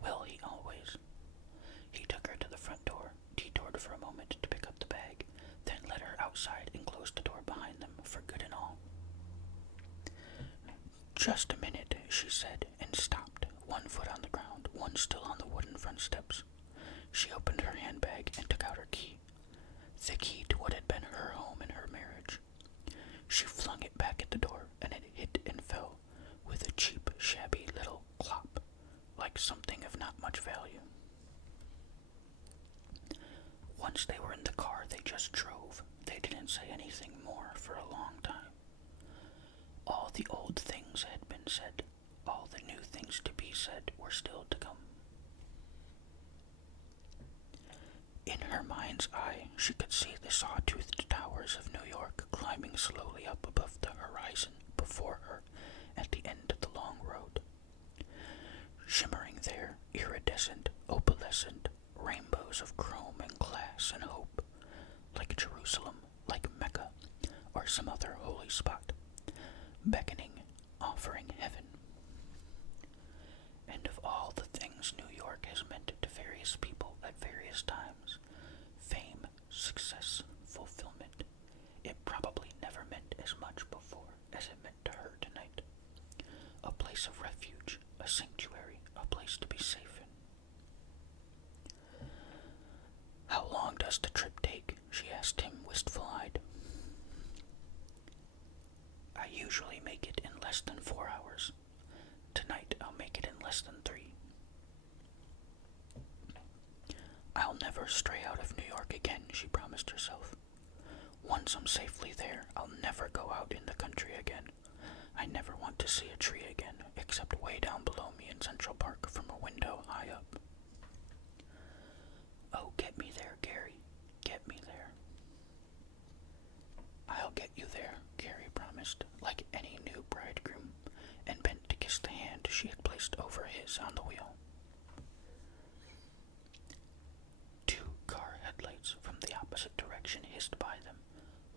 Will he always? He took her to the front door, detoured for a moment to pick up the bag, then led her outside and closed the door behind them for good and all. Just a minute, she said, and stopped, one foot on the ground, one still on the wooden front steps. She opened her handbag and took out her key, the key to what had been her home and her marriage. She flung it back at the door, and it hit and fell, with a cheap, shabby little clop, like something of not much value. Once they were in the car, they just drove. They didn't say anything more for a long time. All the old things had been said. All the new things to be said were still to come. In her mind's eye, she could see the saw-toothed towers of New York climbing slowly up above the horizon before her at the end of the long road. Shimmering there, iridescent, opalescent, rainbows of chrome and glass and hope, like Jerusalem, like Mecca, or some other holy spot, beckoning, offering heaven. And of all the things New York has meant to various people at various times, fame, success, fulfillment, it probably never meant as much before as it meant to her tonight. A place of refuge, a sanctuary, a place to be safe in. How long does the trip take? She asked him, wistful-eyed. I usually make it in less than 4 hours. Tonight I'll make it in less than 3. I'll never stray out of New York again, she promised herself. Once I'm safely there, I'll never go out in the country again. I never want to see a tree again, except way down below me in Central Park from a window high up. Oh, get me there, Gary. Get me there. I'll get you there, Gary promised, like any new bridegroom, and bent to kiss the hand she had placed over his on the wheel. 2 car headlights from the opposite direction hissed by them,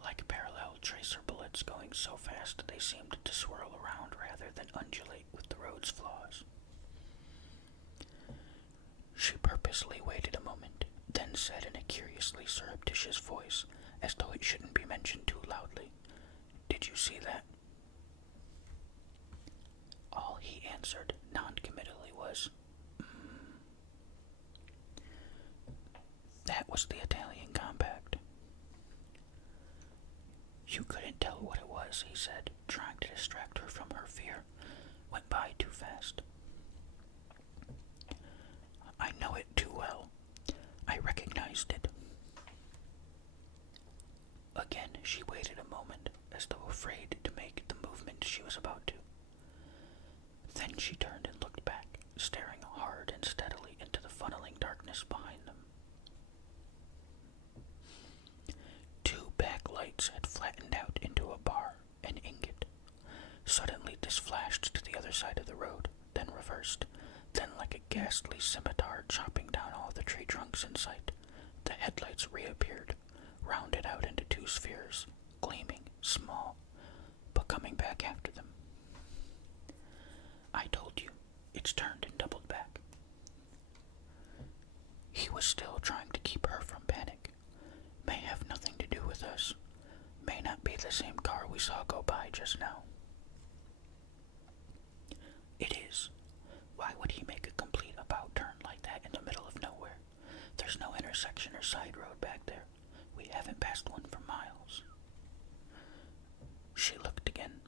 like parallel tracer bullets going so fast they seemed to swirl around rather than undulate with the road's flaws. She purposely waited a moment, then said in a curiously surreptitious voice, as though it shouldn't be mentioned too loudly, "Did you see that?" All he answered, non-committally, was, That was the Italian compact. You couldn't tell what it was, he said, trying to distract her from her fear. Went by too fast. I know it too well. I recognized it. Again, she waited a moment, as though afraid to make the movement she was about to. Then she turned and looked back, staring hard and steadily into the funneling darkness behind them. 2 backlights had flattened out into a bar, an ingot. Suddenly this flashed to the other side of the road, then reversed, then like a ghastly scimitar chopping down all the tree trunks in sight, the headlights reappeared, rounded out into 2 spheres, gleaming, small, but coming back after them. I told you, it's turned and doubled back. He was still trying to keep her from panic. May have nothing to do with us. May not be the same car we saw go by just now. It is. Why would he make a complete about turn like that in the middle of nowhere? There's no intersection or side road back there. We haven't passed one for miles. She looked again.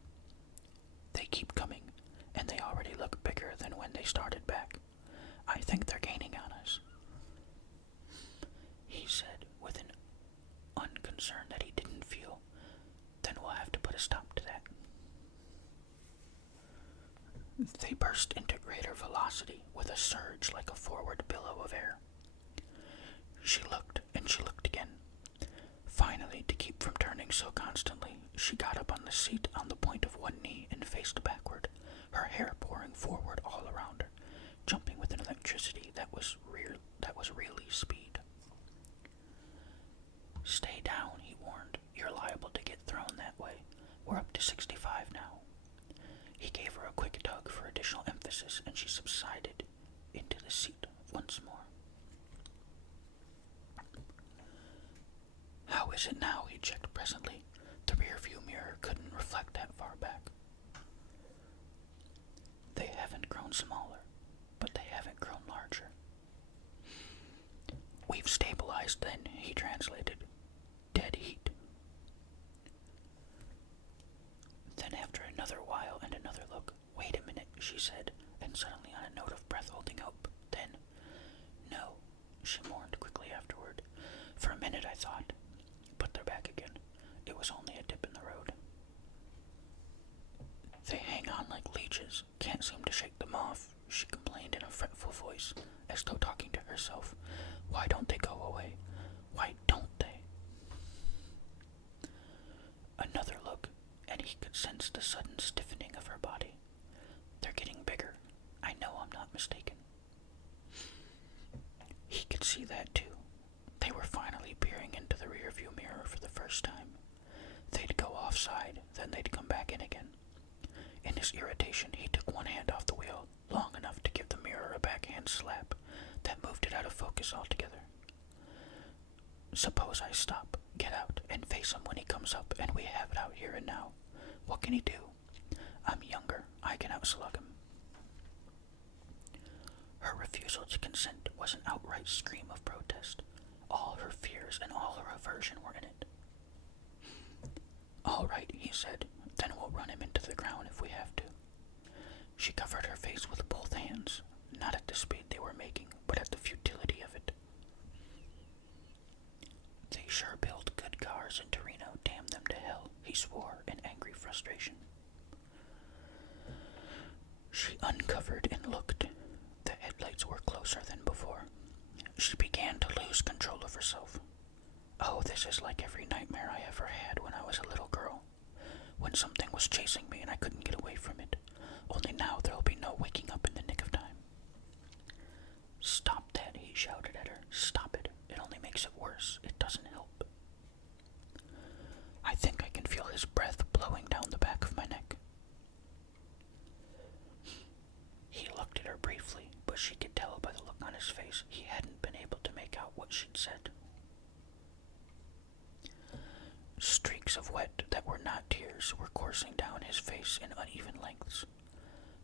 They keep coming, and they already look bigger than when they started back. I think they're gaining on us. He said, with an unconcern that he didn't feel. Then we'll have to put a stop to that. They burst into greater velocity, with a surge like a forward billow of air. She looked, and she looked again. Finally, to keep from turning so constantly, she got up on the seat on the point of one knee and faced backward, her hair pouring forward all around her, jumping with an electricity that was really speed. Stay down, he warned. You're liable to grown smaller, but they haven't grown larger. We've stabilized then, he translated. Dead heat. Then after another while and another look, wait a minute, she said, and suddenly on a note of breath holding hope. Then, no, she mourned quickly afterward. For a minute I thought, but they're back again. It was only a dip in the road. They hang on like leeches, can't seem to shake them off, she complained in a fretful voice, as though talking to herself. Why don't they go away? Why don't they? Another look, and he could sense the sudden stiffening of her body. They're getting bigger. I know I'm not mistaken. He could see that too. They were finally peering into the rearview mirror for the first time. They'd go offside, then they'd come back in again. In his irritation, he took one hand off the wheel, long enough to give the mirror a backhand slap that moved it out of focus altogether. Suppose I stop, get out, and face him when he comes up, and we have it out here and now. What can he do? I'm younger. I can outslug him. Her refusal to consent was an outright scream of protest. All her fears and all her aversion were in it. All right, he said, then we'll run him into the ground if we have to. She covered her face with both hands, not at the speed they were making, but at the futility of it. They sure build good cars in Torino, damn them to hell, he swore in angry frustration. She uncovered and looked. The headlights were closer than before. She began to lose control of herself. Oh, this is like every nightmare I ever had when I was a little girl. When something was chasing me and I couldn't get away from it. Only now there'll be no waking up in the nick of time. Stop that, he shouted at her. Stop it. It only makes it worse. It doesn't help. I think I can feel his breath blowing down the back of my neck. He looked at her briefly, but she could tell by the look on his face he hadn't been able to make out what she'd said. Streaks of wet that were not tears were coursing down his face in uneven lengths.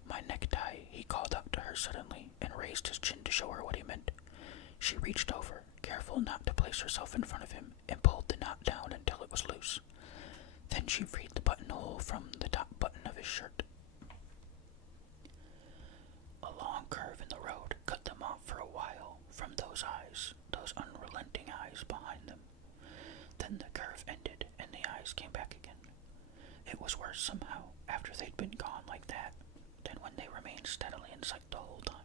My necktie, he called out to her suddenly, and raised his chin to show her what he meant. She reached over, careful not to place herself in front of him, and pulled the knot down until it was loose. Then she freed the buttonhole from the top button of his shirt. A long curve in the road cut them off for a while from those eyes, those unrelenting eyes behind them. Then the curve ended, and the eyes came back again. It was worse somehow, after they'd been gone like that, than when they remained steadily in sight the whole time.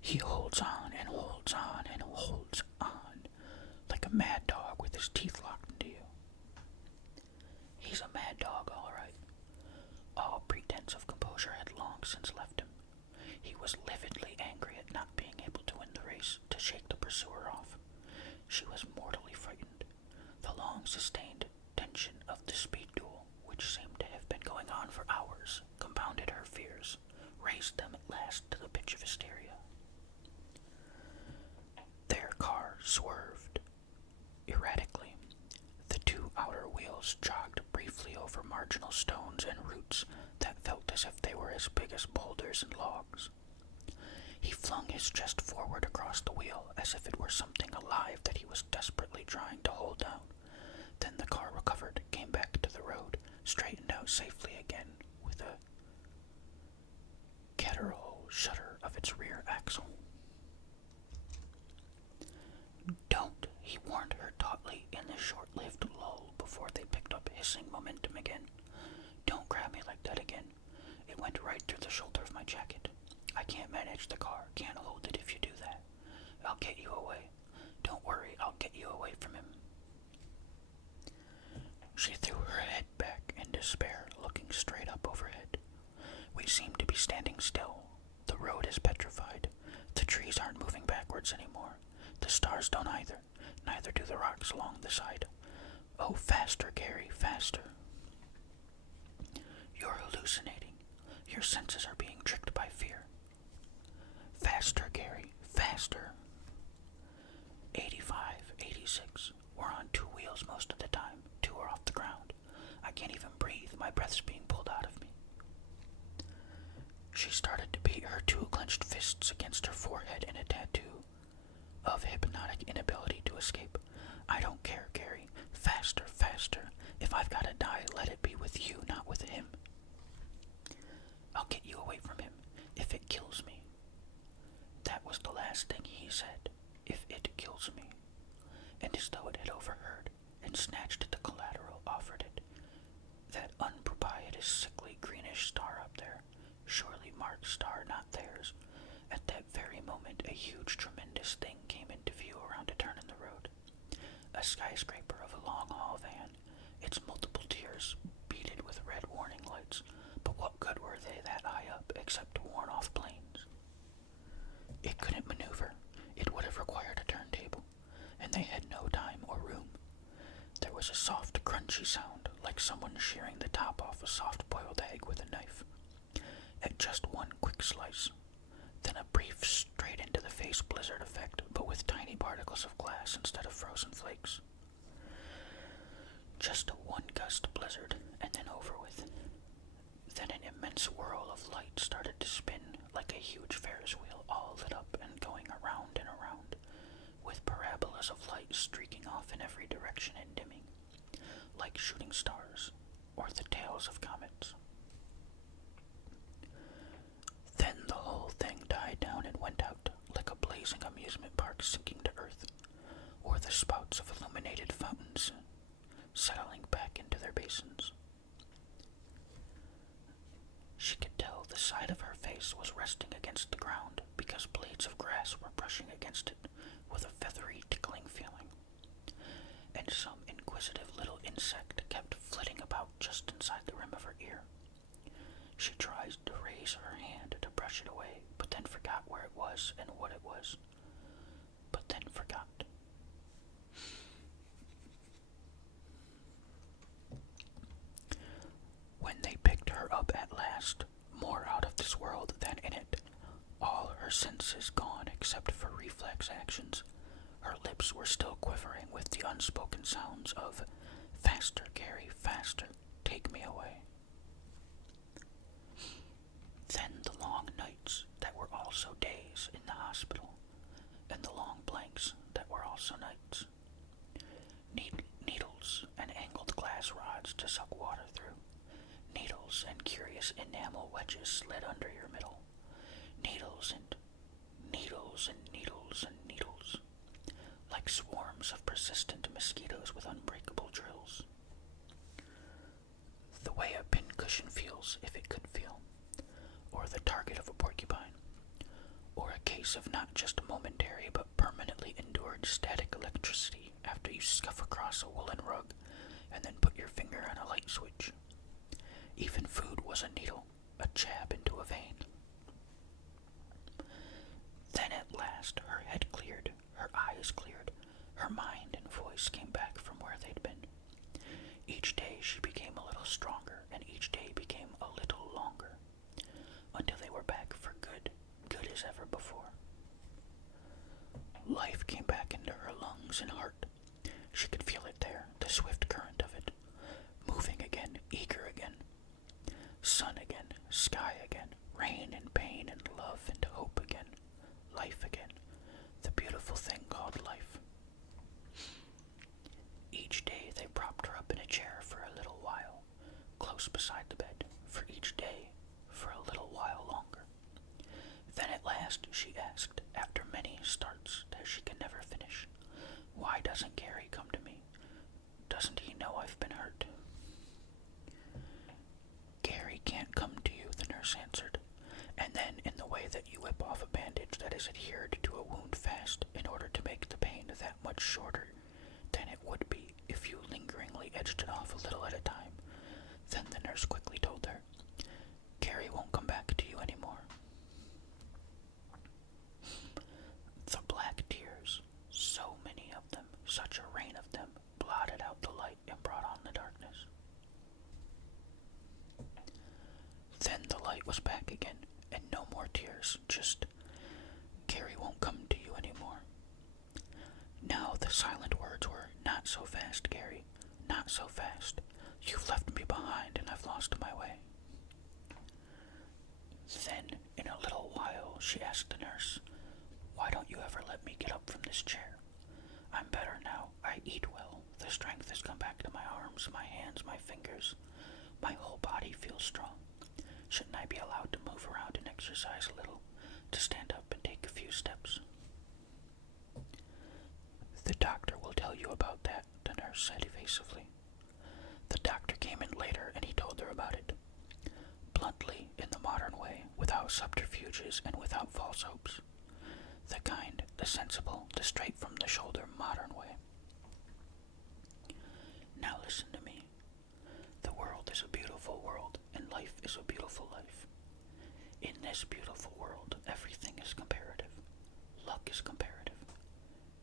He holds on and holds on and holds on, like a mad dog with his teeth locked into you. He's a mad dog, all right. All pretense of composure had long since left him. He was lividly angry at not being able to win the race, to shake the pursuer off. She was mortally frightened. The long-sustained tension of the speed duel, which seemed to have been going on for hours, compounded her fears, raised them at last to the pitch of hysteria. Their car swerved erratically. The two outer wheels jogged briefly over marginal stones and roots that felt as if they were as big as boulders and logs. He flung his chest forward across the wheel as if it were something alive that he was desperately trying to hold down. Then the car recovered, came back to the road, straightened out safely again with a guttural shudder of its rear axle. Don't, he warned her tautly in the short-lived lull before they picked up hissing momentum again. Don't grab me like that again. It went right through the shoulder of my jacket. I can't manage the car, can't hold it if you do that. I'll get you away. Don't worry, I'll get you away from him. She threw her head back in despair, looking straight up overhead. We seem to be standing still. The road is petrified. The trees aren't moving backwards anymore. The stars don't either. Neither do the rocks along the side. Oh, faster, Gary, faster. You're hallucinating. Your senses are being tricked by fear. Faster, Gary, faster. 85, 86. We're on two wheels most of the time. Two are off the ground. I can't even breathe. My breath's being pulled out of me. She started to beat her two clenched fists against her forehead in a tattoo of hypnotic inability to escape. I don't care, Gary. Faster, faster. If I've gotta die, let it be with you, not with him. I'll get you away from him, if it kills me. That was the last thing he said, if it kills me. And as though it had overheard, and snatched at the collateral, offered it. That unpropitious, sickly, greenish star up there, surely Mark's star, not theirs. At that very moment, a huge, tremendous thing came into view around a turn in the road. A skyscraper of a long-haul van, its multiple tiers beaded with red warning lights, but what good were they that high up except worn-off planes? It couldn't maneuver. It would have required a turntable, and they had no time or room. There was a soft, crunchy sound, like someone shearing the top off a soft-boiled egg with a knife. At just one quick slice, then a brief straight-into-the-face blizzard effect, but with tiny particles of glass instead of frozen flakes. Just a one-gust blizzard, and then over with. Then an immense whirl of light started to spin like a huge Ferris wheel, all lit up and going around and around, with parabolas of light streaking off in every direction and dimming, like shooting stars, or the tails of comets. Then the whole thing died down and went out, like a blazing amusement park sinking to earth, or the spouts of illuminated fountains settling back into their basins. She could tell the side of her face was resting against the ground because blades of grass were brushing against it with a feathery, tickling feeling, and some inquisitive little insect kept flitting about just inside the rim of her ear. She tried to raise her hand to brush it away, but then forgot where it was and what it was, but then forgot. When they picked her up at last, more out of this world than in it, all her senses gone except for reflex actions, her lips were still quivering with the unspoken sounds of, "Faster, Gary, faster, take me away." Then the long nights that were also days in the hospital, and the long blanks that were also nights. Needles and angled glass rods to suck water through. Needles and curious enamel wedges slid under your middle. Needles and needles and needles and needles, like swarms of persistent mosquitoes with unbreakable drills. The way a pincushion feels if it could feel, or the target of a porcupine, or a case of not just momentary but permanently endured static electricity after you scuff across a woolen rug and then put your finger on a light switch. Even food was a needle, a jab into a vein. Then at last her head cleared, her eyes cleared, her mind and voice came back from where they'd been. Each day she became a little stronger, and each day became a little longer, until they were back for good as ever before. Life came back into her lungs and heart. She could feel it there, the swift current of it, moving again, eager again. Sun again, sky again, rain and pain and love and hope again, life again, the beautiful thing called life. Each day they propped her up in a chair for a little while, close beside the bed, for each day, for a little while longer. Then at last she asked, after many starts that she could never finish, "Why doesn't Gary come to me? Doesn't he know I've been hurt?" "Gary can't come to you," the nurse answered, and then in the way that you whip off a bandage that is adhered to a wound fast in order to make the pain that much shorter than it would be if you lingeringly edged it off a little at a time, then the nurse quickly told her, "Gary won't come back to you anymore." The black tears, so many of them, such a rain of them, blotted out the light and brought on the darkness. Then the light was back again, and no more tears, just, "Gary won't come to you anymore." Now the silent words were, "Not so fast, Gary, not so fast. You've left me behind and I've lost my way." Then, in a little while, she asked the nurse, "Why don't you ever let me get up from this chair? I'm better now. I eat well. The strength has come back to my arms, my hands, my fingers. My whole body feels strong. Shouldn't I be allowed to move around and exercise a little, to stand up and take a few steps?" "The doctor will tell you about that," the nurse said evasively. The doctor came in later and he told her about it. Bluntly, in the modern way, without subterfuges and without false hopes. The kind, the sensible, the straight-from-the-shoulder modern way. "Now listen to me. The world is a beautiful world, and life is a beautiful life. In this beautiful world, everything is comparative. Luck is comparative.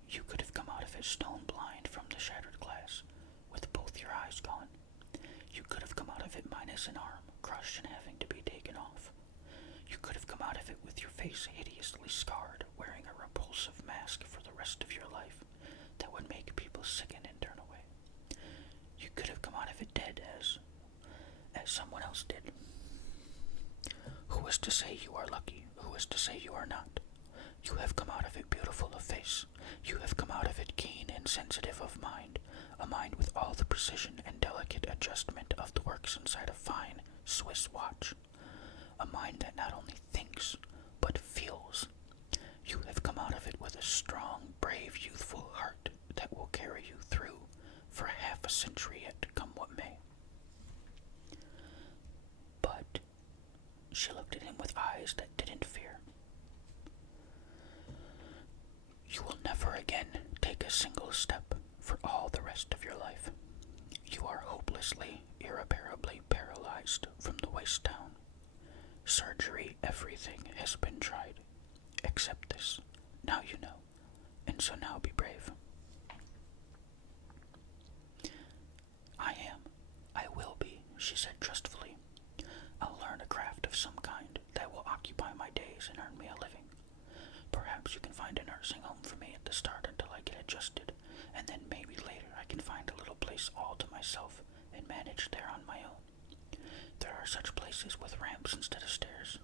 You could have come out of it stone blind from the shattered glass, with both your eyes gone. You could have come out of it minus an arm, crushed and having to be taken off. You could have come out of it with your face hideously scarred, wearing a repulsive mask for the rest of your life that would make people sicken and turn away. You could have come out of it dead as someone else did. Who is to say you are lucky? Who is to say you are not? You have come out of it beautiful of face. You have come out of it keen and sensitive of mind, a mind with all the precision and delicate adjustment of the works inside a fine Swiss watch. A mind that not only thinks, but feels. You have come out of it with a strong, brave, youthful heart that will carry you through for half a century yet, come what may." But she looked at him with eyes that didn't fear. "You will never again take a single step for all the rest of your life. You are hopelessly, irreparably paralyzed from the waist down. Surgery, everything has been tried, except this. Now you know, and so now be brave." I will be," she said trustfully. "I'll learn a craft of some kind that will occupy my days and earn me a living. Perhaps you can find a nursing home for me at the start until I get adjusted, and then maybe later I can find a little place all to myself and manage there on my own. There are such places with ramps instead of stairs."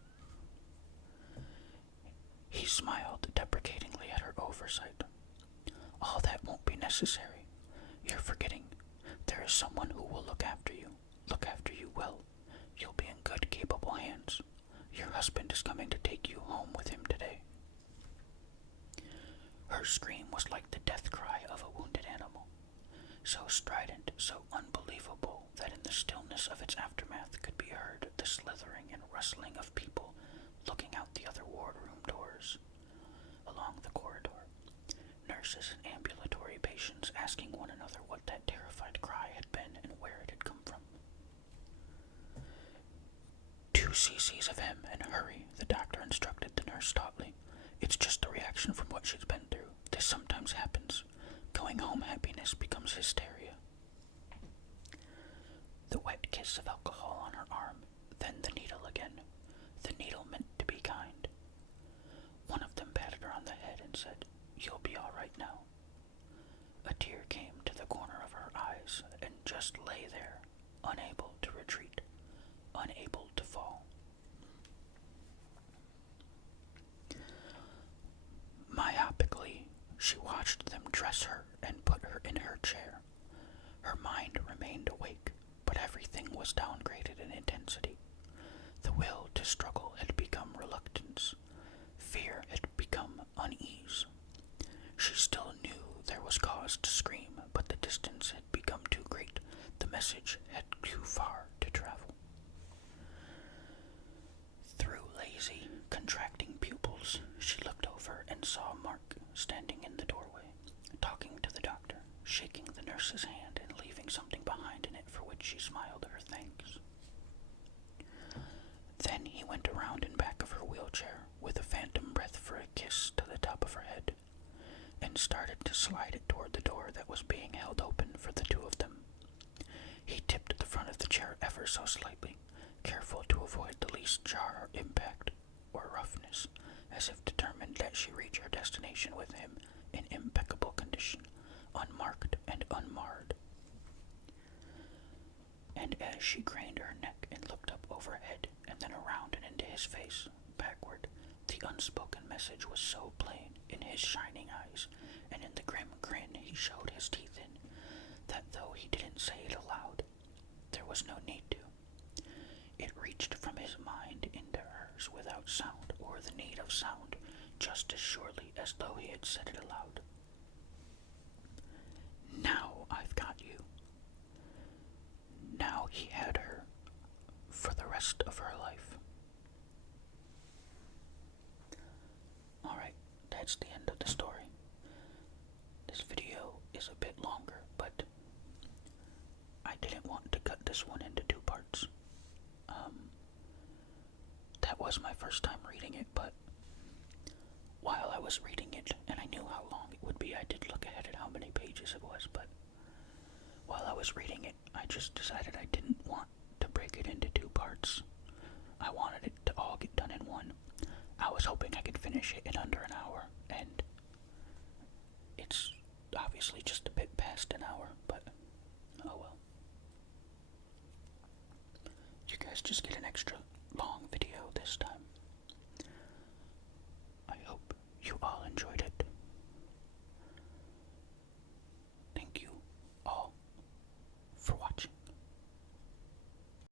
He smiled deprecatingly at her oversight. "All that won't be necessary. You're forgetting. There is someone who will look after you well. You'll be in good, capable hands. Your husband is coming to take you home with him today." Her scream was like the death cry of a wounded animal, so strident, so unbelievable that in the stillness of its aftermath could be heard the slithering and rustling of people looking out the other wardroom doors. Along the corridor, nurses and ambulatory patients asking one another what that terrified cry had been and where it had come from. 2 cc's of him, and hurry," the doctor instructed the nurse tautly. "It's just a reaction from what she's been through. This sometimes happens. Going home happiness becomes hysteria." The wet kiss of alcohol on her arm, then the needle again. The needle meant to be kind. One of them patted her on the head and said, "You'll be all right now." A tear came to the corner of her eyes and just lay there, unable to retreat, unable to fall. Myopically, she watched them dress her and put her in her chair. Her mind remained awake, but everything was downgraded in intensity. The will to struggle had become reluctance. Fear had become unease. She still knew there was cause to scream, but the distance had become too great. The message had too far to travel. Through lazy, contracting pupils, she looked over and saw Mark standing in the doorway, talking to the doctor, shaking the nurse's hand and leaving something behind in it for which she smiled her thanks. Then he went around in back of her wheelchair with a phantom breath for a kiss to the top of her head, and started to slide it toward the door that was being held open for the two of them. He tipped the front of the chair ever so slightly, careful to avoid the least jar or impact or roughness, as if determined that she reach her destination with him in impeccable condition, unmarked and unmarred. And as she craned her neck and looked up overhead and then around and into his his face, backward. The unspoken message was so plain in his shining eyes, and in the grim grin he showed his teeth in, that though he didn't say it aloud, there was no need to. It reached from his mind into hers without sound or the need of sound, just as surely as though he had said it aloud. Now I've got you. Now he had her for the rest of her life. Alright, that's the end of the story. This video is a bit longer, but I didn't want to cut this one into 2 parts. That was my first time reading it, but while I was reading it, and I knew how long it would be, I did look ahead at how many pages it was, but while I was reading it, I just decided I didn't want to break it into 2 parts. I wanted it to all get done in one. I was hoping I could finish it in under an hour, and it's obviously just a bit past an hour, but oh well. You guys just get an extra